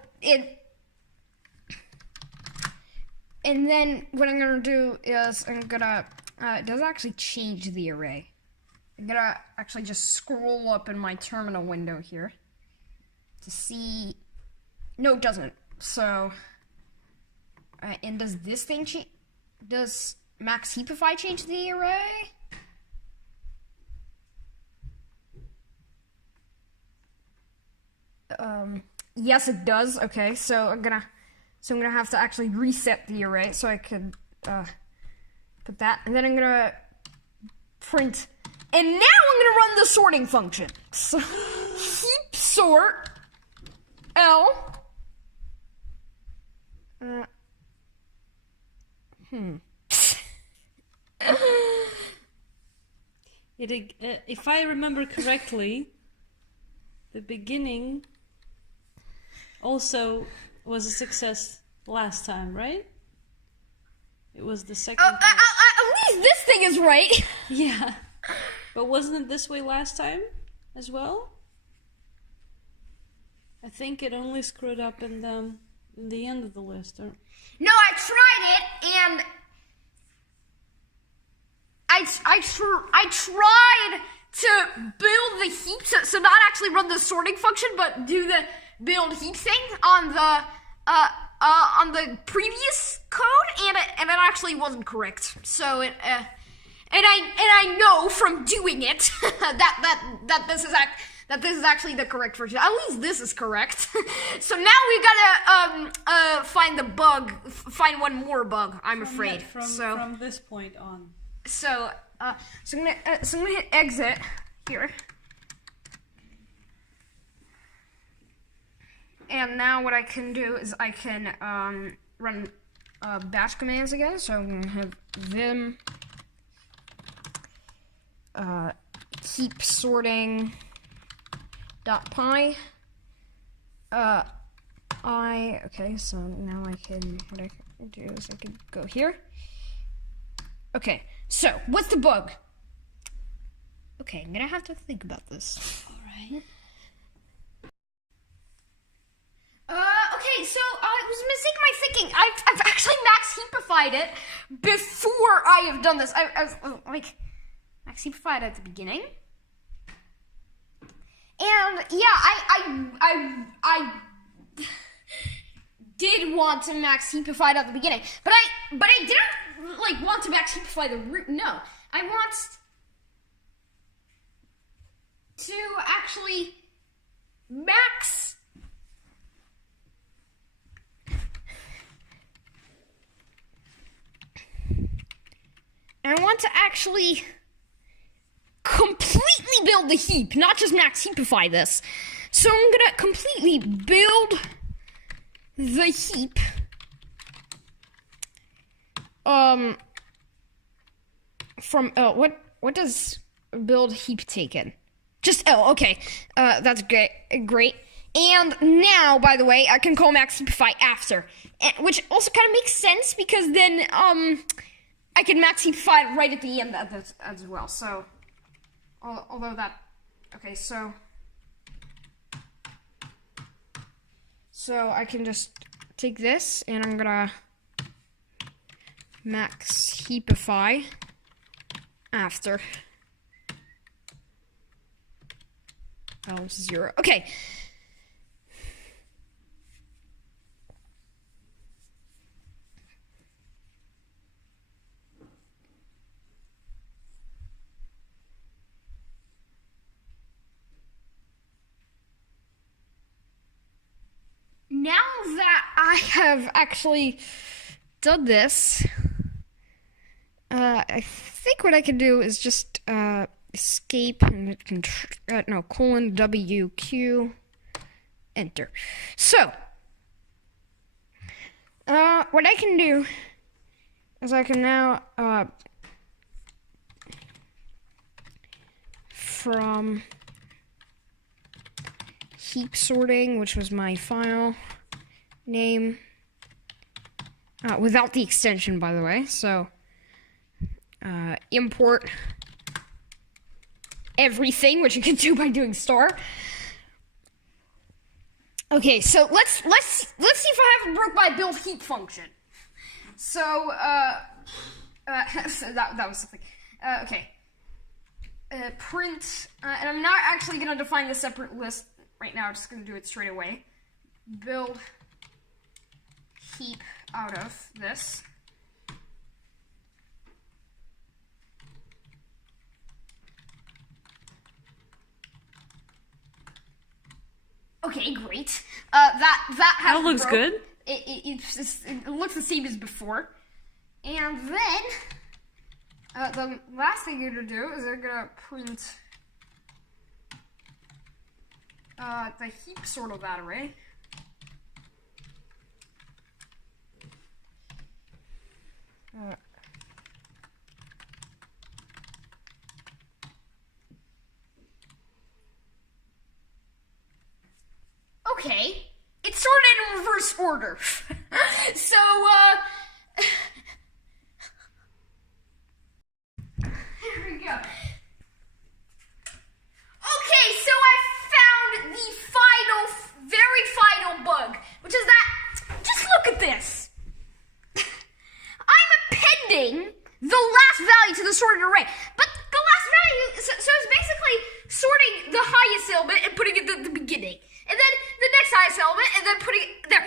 and then what I'm gonna do is I'm gonna it doesn't actually change the array. I'm gonna actually just scroll up in my terminal window here to see. No, it doesn't. So and does this thing change? Does max heapify change the array? Yes, it does. Okay, so I'm gonna have to actually reset the array so I could put that, and then I'm gonna print, and now I'm gonna run the sorting function. So heap sort L. If I remember correctly, the beginning also was a success last time, right? It was the second time. At least this thing is right. Yeah. But wasn't it this way last time as well? I think it only screwed up in the end of the list. Or... No, I tried it, and I tried to build the heap, so not actually run the sorting function, but do the build heap thing on the previous code, and it actually wasn't correct. So it and I know from doing it that this is actually the correct version. At least this is correct. So now we gotta find the bug, find one more bug. I'm afraid. From this point on. So I'm gonna hit exit here. And now what I can do is I can run bash commands again. So I'm gonna have vim heap sorting .py okay, so now what I can do is I can go here. Okay, so what's the bug? Okay, I'm gonna have to think about this. Alright. Okay, so it was a mistake in my thinking. I've actually max heapified it before I have done this. I've like max heapified at the beginning. And yeah, I did want to max heapify it at the beginning, but I didn't like want to max heapify the root. No, I want to actually max completely build the heap, not just max heapify this. So I'm gonna completely build the heap. From what does build heap take in? Just okay. That's great. And now, by the way, I can call max heapify after, which also kind of makes sense because then I can max heapify right at the end as well. So, although that, okay, so I can just take this and I'm gonna max heapify after L0. Okay. Now that I have actually done this, I think what I can do is just escape and colon WQ, enter. So, what I can do is I can now from heap sorting, which was my file name, without the extension, by the way. So import everything, which you can do by doing star. Okay, so let's see if I haven't broke my build heap function. So so that was something. Okay. Print, and I'm not actually gonna define the separate list right now. I'm just gonna do it straight away. Build heap out of this. Okay, great. That looks good. It looks the same as before. And then the last thing you're gonna do is you're gonna print the heap sort of that array. Okay, it's sorted in reverse order. So, here we go. it's basically sorting the highest element and putting it at the beginning, and then the next highest element, and then putting it there.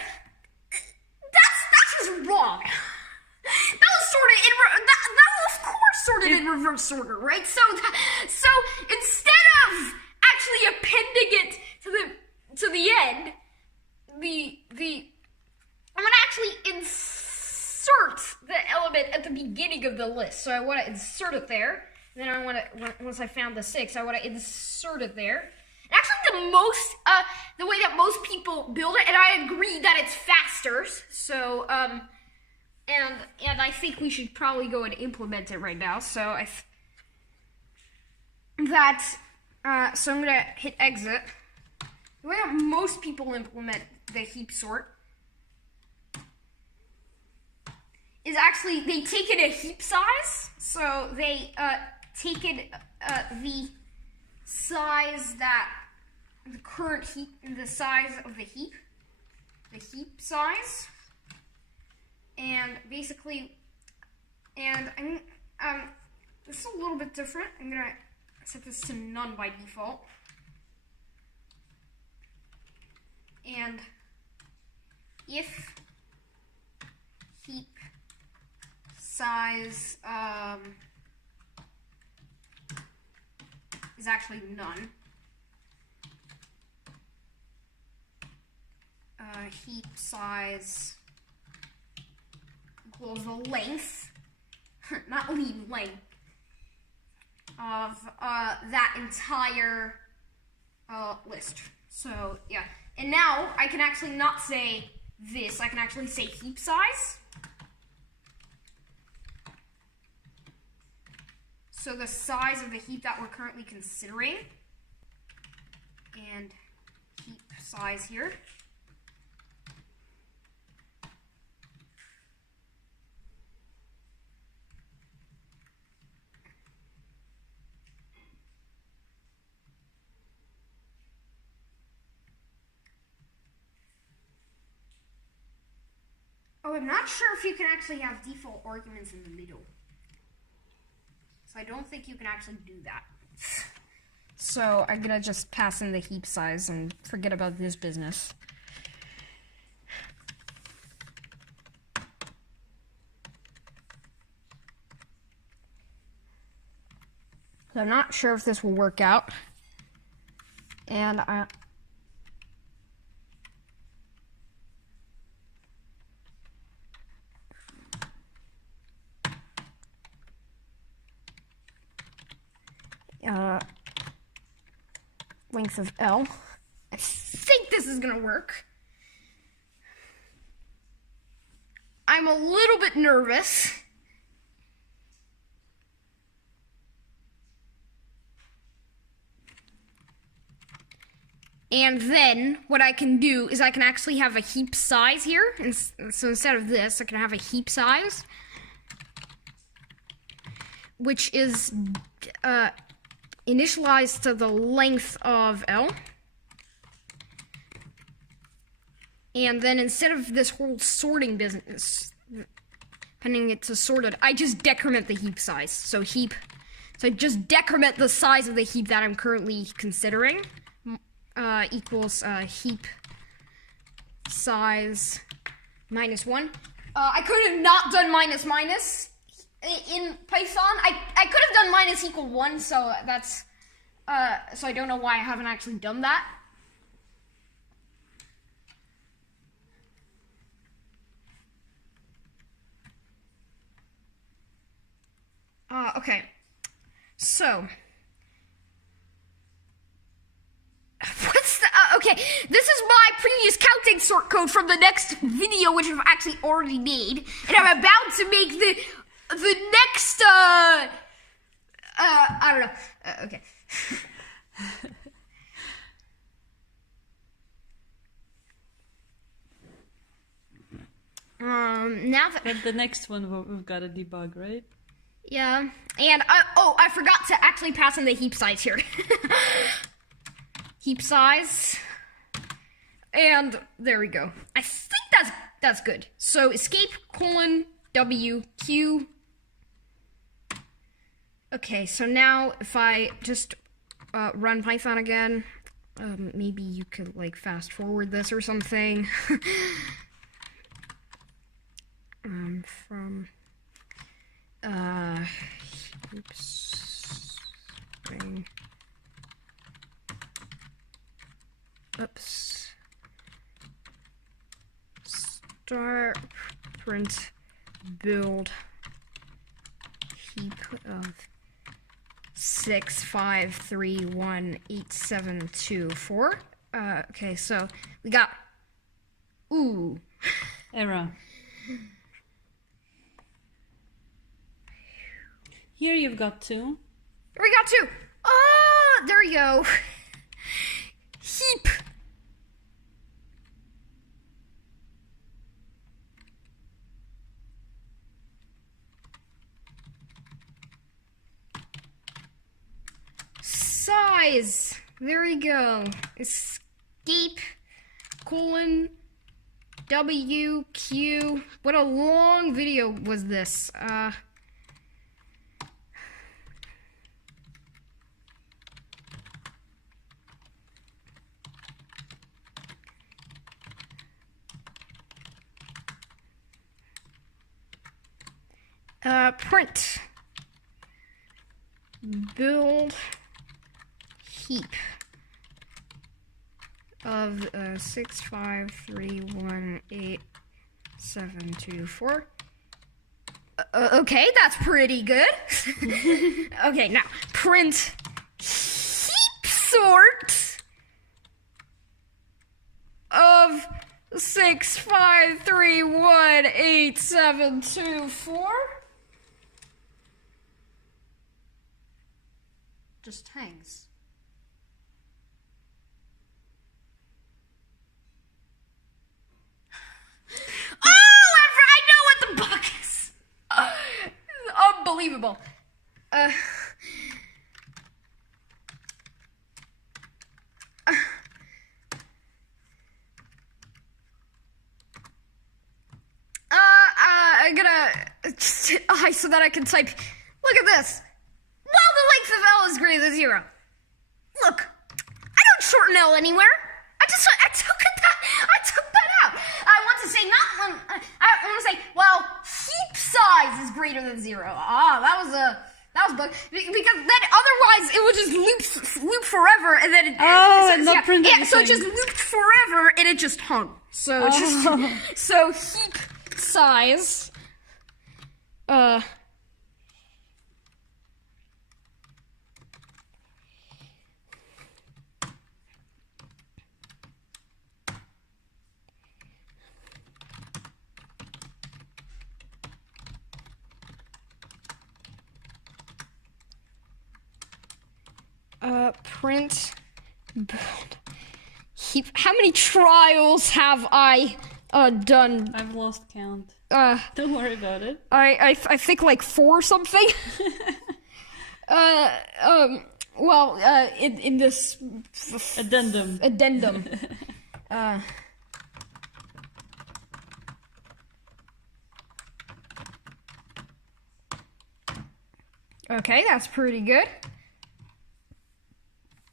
That's just wrong. That was sorted in that was of course sorted in reverse order, right? So instead of actually appending it to the end, I'm gonna actually insert the element at the beginning of the list. So I want to insert it there. And then once I found the 6, I want to insert it there. And actually, the way that most people build it, and I agree that it's faster. So and I think we should probably go and implement it right now. So so I'm gonna hit exit. The way that most people implement the heap sort is actually they take it a heap size. So they take it the size that the current heap, the size of the heap size, and basically, and I'm this is a little bit different. I'm gonna set this to none by default. And if heap size is actually none, heap size equals the length, not length, of that entire list. So yeah. And now, I can actually not say this, I can actually say heap size. So the size of the heap that we're currently considering, and heap size here. Oh, I'm not sure if you can actually have default arguments in the middle. So I don't think you can actually do that. So I'm gonna just pass in the heap size and forget about this business. So I'm not sure if this will work out. And length of L. I think this is gonna work. I'm a little bit nervous. And then what I can do is I can actually have a heap size here. And so instead of this, I can have a heap size, which is initialized to the length of L. And then instead of this whole sorting business, pending it to sorted, I just decrement the heap size. So I just decrement the size of the heap that I'm currently considering, equals heap size -1. I could have not done minus. In Python, I could have done -=1, so that's, so I don't know why I haven't actually done that. Okay, so, okay, this is my previous counting sort code from the next video, which I've actually already made, and I'm about to make the next, I don't know, okay. Now that... But the next one we've got to debug, right? Yeah, and, I forgot to actually pass in the heap size here. Heap size, and there we go. I think that's good. So escape : W Q Okay, so now if I just run Python again, maybe you could like fast forward this or something. From start print build heap of 6531872 okay, so we got Error. Here you've got 2. We got 2. Oh, there we go. Heap. Size. There we go. Escape colon WQ. What a long video was this. Print build heap of 6531872 okay, that's pretty good. Okay, now print Heapsort of 6531872 just hangs. Oh, I know what the bug is. Unbelievable. I'm gonna so that I can type. Look at this. Well, the length of L is greater than 0. Look, I don't shorten L anywhere. I took that out. I want to say I want to say, well, heap size is greater than 0. That was bug because then otherwise it would just loop forever and then not print anything. So it just looped forever and it just hung. So so heap size print build heap. How many trials have I done? I've lost count. Don't worry about it. I think like 4 or something. Well, in this addendum. Okay, that's pretty good.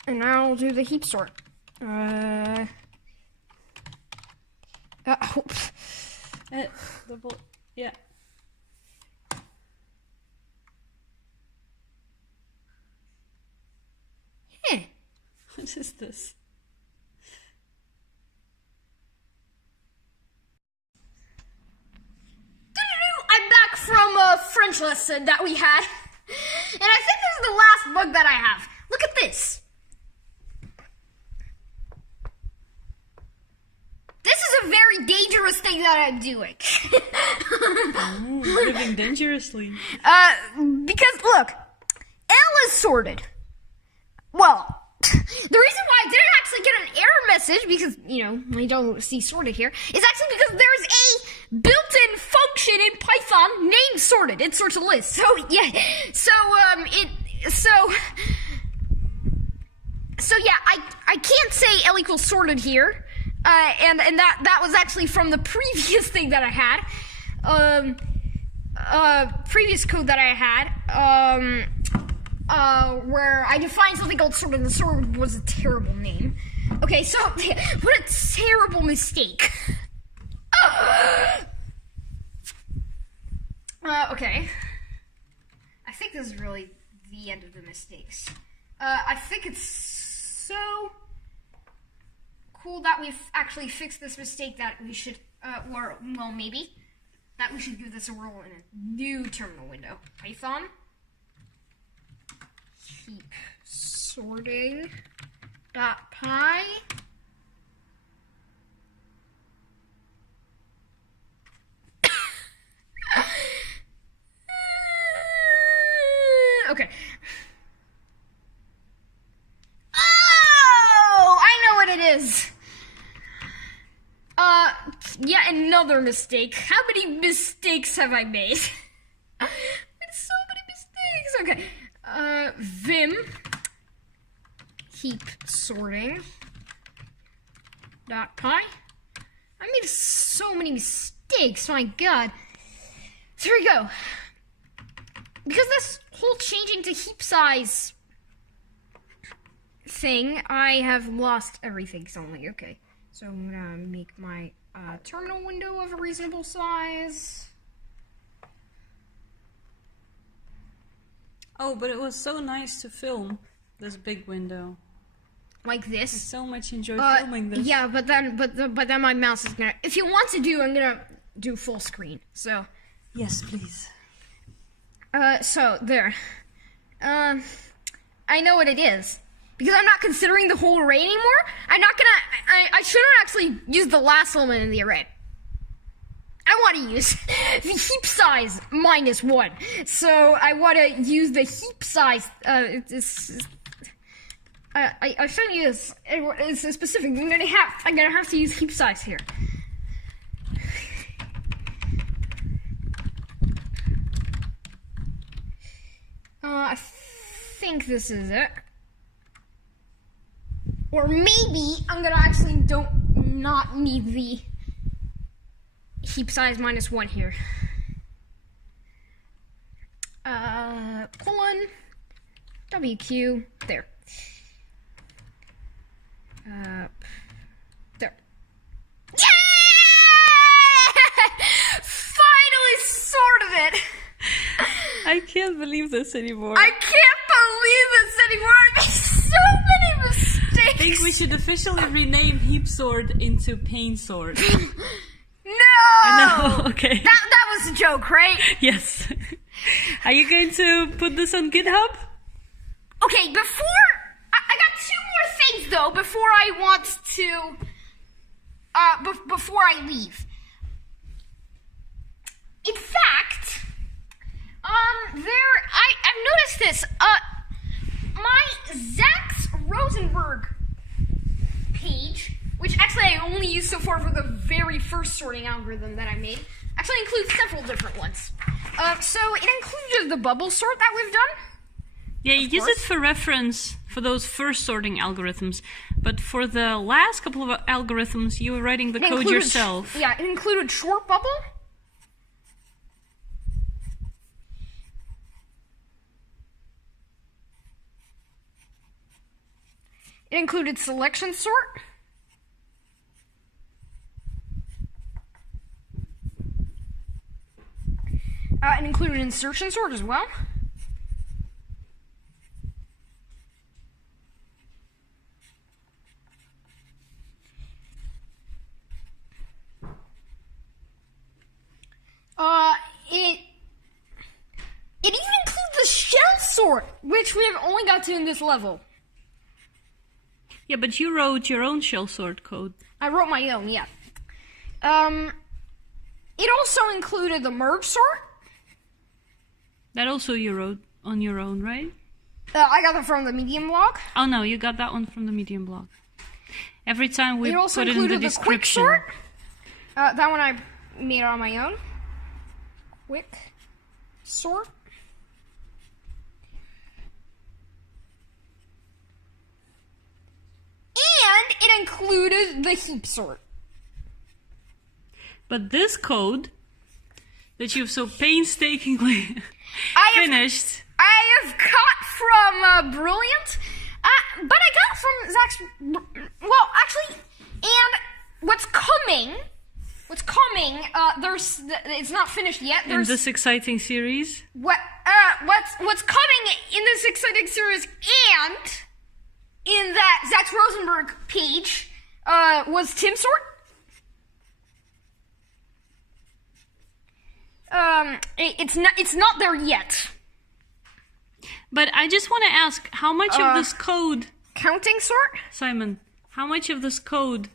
And now I'll do the heap sort. Double, yeah. What is this? I'm back from a French lesson that we had. And I think this is the last bug that I have. Look at this. This is a very dangerous thing that I'm doing. Living dangerously. Because look, L is sorted. Well, the reason why I didn't actually get an error message, because, you know, I don't see sorted here, is actually because there's a built-in function in Python named sorted. It sorts a list. So, yeah. So yeah, I can't say L equals sorted here. And that was actually from the previous thing that I had. Previous code that I had. where I defined something called sort, and the sort was a terrible name. Okay, so what a terrible mistake. Okay. I think this is really the end of the mistakes. I think it's so cool that we've actually fixed this mistake that we should, maybe, that we should give this a whirl in a new terminal window. Python heap sorting .py okay. Oh, I know what it is. Yet another mistake. How many mistakes have I made? It's so many mistakes. Okay. Vim heap sorting .py. I made so many mistakes. My God. So here we go. Because this whole changing to heap size thing, I have lost everything suddenly. Okay, so I'm gonna make my terminal window of a reasonable size. Oh, but it was so nice to film this big window. Like this. I so much enjoyed filming this. Yeah, but then my mouse is gonna. If you want to do, I'm gonna do full screen. So. Yes, please. So there. I know what it is. Because I'm not considering the whole array anymore, I'm not gonna, I shouldn't actually use the last element in the array. I want to use the heap size -1. So I want to use the heap size, I shouldn't use, it's specific, I'm gonna have to use heap size here. I think this is it. Or maybe I'm gonna actually not need the heap size -1 here. Colon WQ there. There. Yeah! Finally sorted it. I can't believe this anymore. I can't believe this anymore. I made so many mistakes. I think we should officially rename Heapsort into PainSort. No! Okay. That was a joke, right? Yes. Are you going to put this on GitHub? Okay, before... I got 2 more things, though, before I want to... before I leave. In fact... I've noticed this. My Zach's Rosenberg page, which actually I only used so far for the very first sorting algorithm that I made, actually includes several different ones. So it included the bubble sort that we've done. Yeah, you use it for reference for those first sorting algorithms, but for the last couple of algorithms, you were writing the code yourself. Yeah, it included short bubble. It included selection sort. It included insertion sort as well. It even includes the shell sort, which we have only got to in this level. Yeah, but you wrote your own shell sort code. I wrote my own, yeah. It also included the merge sort. That also you wrote on your own, right? I got that from the Medium blog. Oh no, you got that one from the Medium blog. Every time we also put it in the included description. Quick sort. That one I made on my own. Quick sort. And it included the heap sort. But this code that you've so painstakingly finished. I have got from Brilliant, but I got it from Zach's. Well, actually, and what's coming? It's not finished yet. In this exciting series. What's coming in this exciting series and in that Zach Rosenberg page was Heapsort. It's not there yet. But I just want to ask, how much of this code... Counting sort? Simon, how much of this code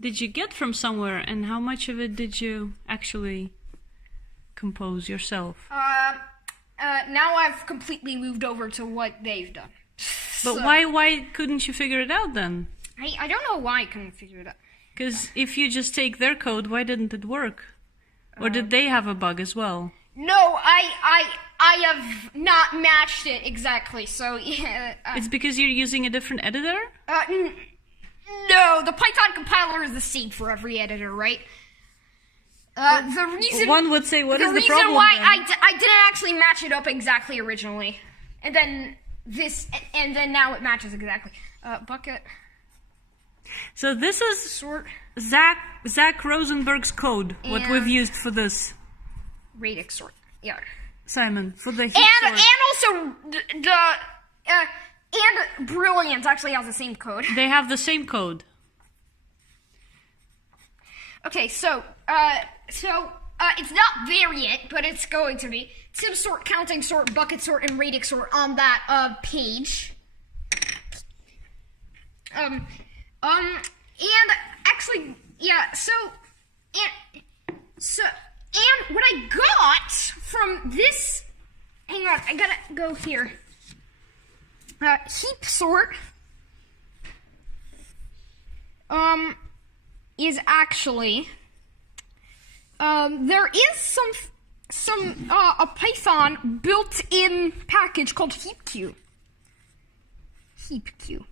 did you get from somewhere, and how much of it did you actually compose yourself? Now I've completely moved over to what they've done. But why couldn't you figure it out then? I don't know why I couldn't figure it out. Because if you just take their code, why didn't it work? Or did they have a bug as well? No, I have not matched it exactly, so yeah. It's because you're using a different editor? No, the Python compiler is the same for every editor, right? The reason one would say, what is the problem? The reason why then? I didn't actually match it up exactly originally, and then now it matches exactly. Bucket. So this is sort Zach Rosenberg's code. What we've used for this. Radix sort. Yeah. Simon, for the heap and also and Brilliant actually has the same code. They have the same code. Okay, so it's not there yet, but it's going to be. Heapsort, counting sort, bucket sort, and radix sort on that page. And actually, yeah. So what I got from this. Hang on, I gotta go here. Heapsort is actually there is a Python built-in package called Heapq. Heapq.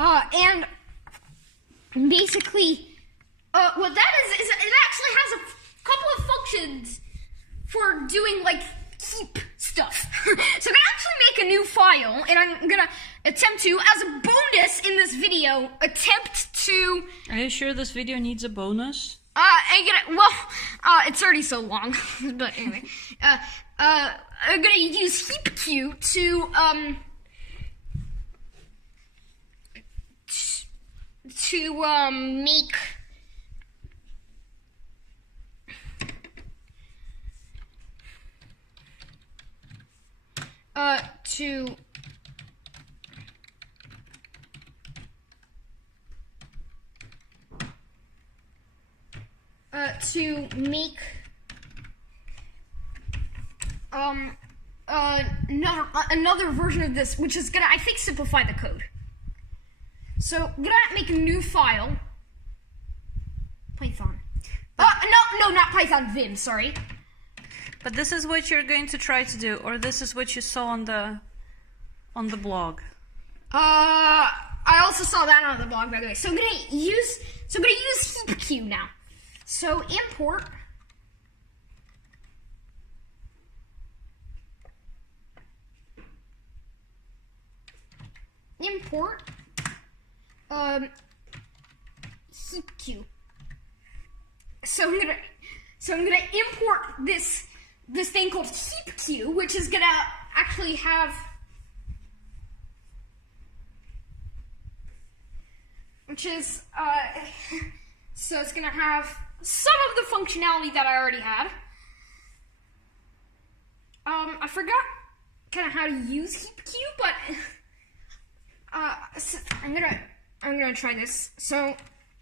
And basically, what that is it actually has a couple of functions for doing like heap stuff. So I'm gonna actually make a new file, and I'm gonna attempt to, as a bonus in this video, Are you sure this video needs a bonus? It's already so long, but anyway, I'm gonna use Heapq to make another version of this, which is gonna, I think, simplify the code. So I'm gonna make a new file. Python. No, not Python. Vim. Sorry. But this is what you're going to try to do, or this is what you saw on the blog. I also saw that on the blog, by the way. So I'm gonna use Heapq now. So import Heapq. So I'm gonna import this thing called Heapq, which is gonna actually have so it's gonna have some of the functionality that I already had. I forgot kind of how to use Heapq, but so I'm gonna try this. So,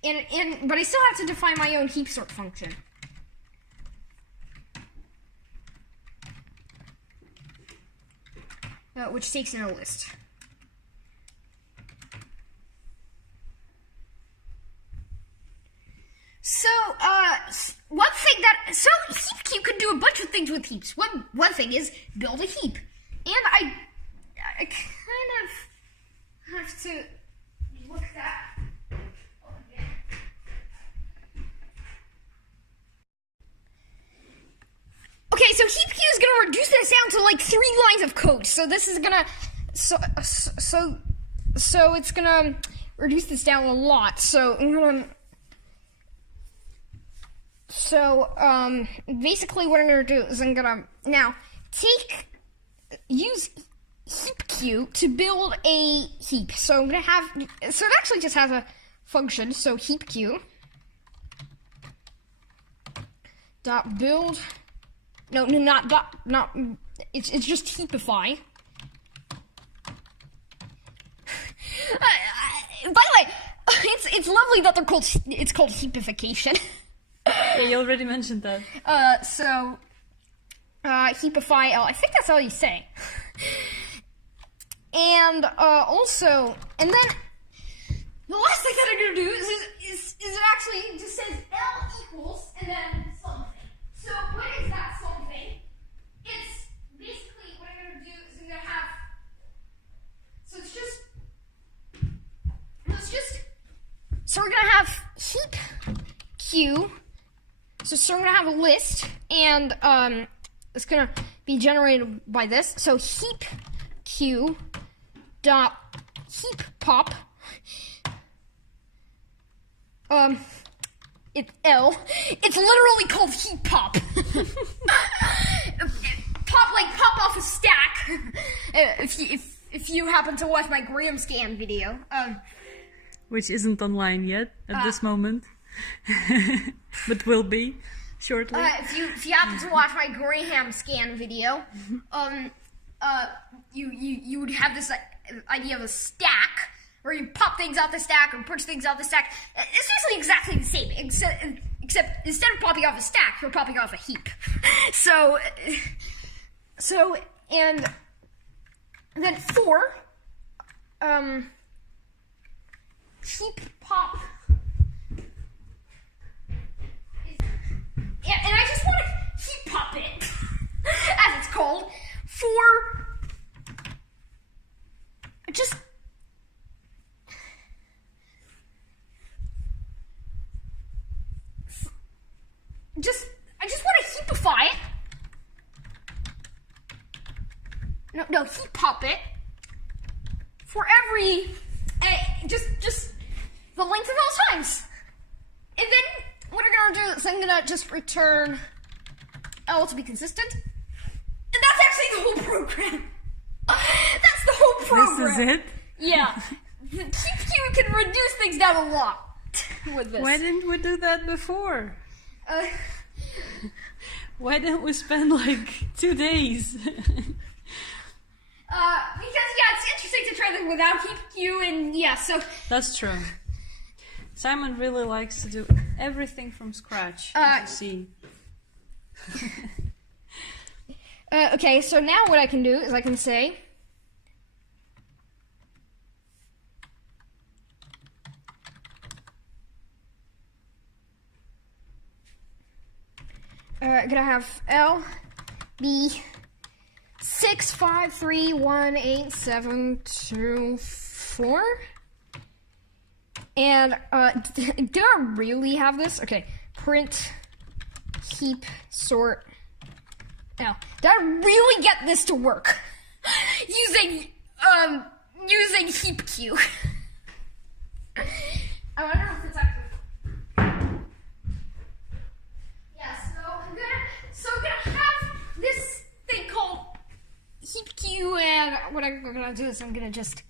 but I still have to define my own Heapsort function. Which takes in a list. So, one thing so Heapq could do a bunch of things with heaps. One thing is build a heap. And I kind of have to look that up again. so heap queue is gonna reduce this down to like 3 lines of code. So this is gonna, so it's gonna reduce this down a lot. So I'm gonna, basically what I'm gonna do is I'm gonna now use heap queue to build a heap. So I'm gonna have, so it actually just has a function. So heap queue dot build. No, not it's just heapify. By the way, it's lovely that it's called heapification. Yeah, you already mentioned that. Heapify L. I think that's all you say. And also, and then the last thing that I'm gonna do is it actually just says L equals and then something. So what is that something? It's basically what I'm gonna do is I'm gonna have. So we're gonna have heap queue. So we're gonna have a list, and it's gonna be generated by this. So heap queue dot heap pop. It's L. It's literally called heap pop. Pop off a stack. If you happen to watch my Graham scan video, which isn't online yet at this moment, but will be shortly. If you happen to watch my Graham scan video, you would have this idea of a stack where you pop things out the stack or push things out the stack. It's basically exactly the same, except instead of popping off a stack, you're popping off a heap. And then for heap pop. Yeah, and I just want to heap pop it, as it's called, for I just want to heapify it. No, heap pop it for every, just the length of those times. And then what I'm gonna do is I'm gonna just return L to be consistent. And that's actually the whole program. That's the whole program. This is it? Yeah. Heap queue can reduce things down a lot with this. Why didn't we do that before? Why didn't we spend like 2 days? Because it's interesting to try them without heap queue, and so. That's true. Simon really likes to do everything from scratch. As you see. Okay, so now what I can do is I can say. Gonna have L B 6531872 and do I really have this? Okay, print heap sort L. Did I really get this to work using heap queue? I wonder if it's actually. So I'm gonna have this thing called heap queue, and what I'm gonna do is I'm gonna just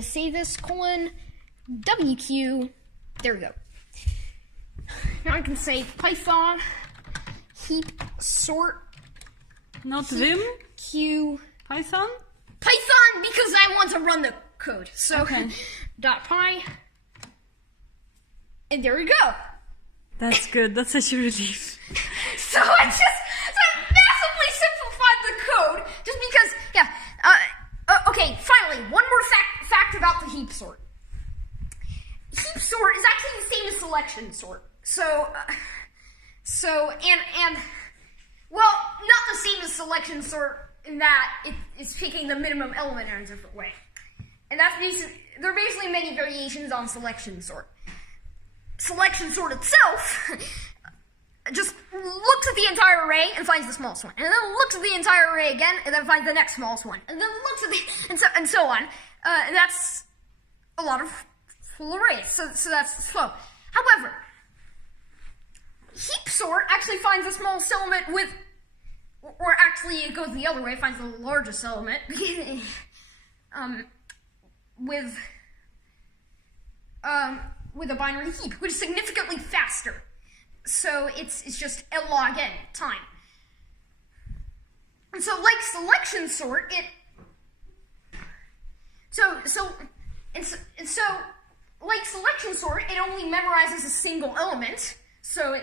say this : WQ. There we go. Now I can say Python heap sort. Not Vim? Q. Python? Python, because I want to run the code. So okay. .py. And there we go. That's good. That's such a relief. So I massively simplified the code just because, okay, finally, one more fact about the heap sort. Heap sort is actually the same as selection sort. Well, not the same as selection sort in that it's picking the minimum element in a different way. And there are basically many variations on selection sort. Selection sort itself just looks at the entire array and finds the smallest one, and then looks at the entire array again and then finds the next smallest one, and then looks at the and so on. And that's a lot of full arrays, so that's slow. However, Heapsort actually finds the smallest element with, or actually it goes the other way, it finds the largest element with a binary heap, which is significantly faster. So it's just a log n time. And so like selection sort, like selection sort, it only memorizes a single element. So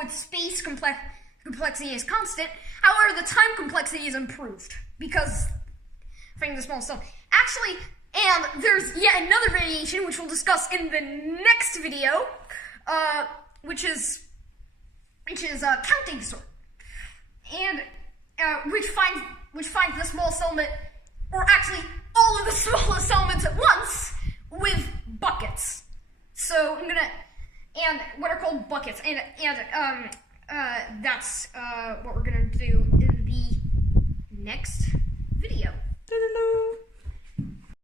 its space complexity is constant. However, the time complexity is improved because finding the smallest element. Actually, and there's yet another variation which we'll discuss in the next video, which is counting sort, and which finds the smallest element, or actually all of the smallest elements at once with buckets. So and what are called buckets, and that's what we're gonna do in the next video.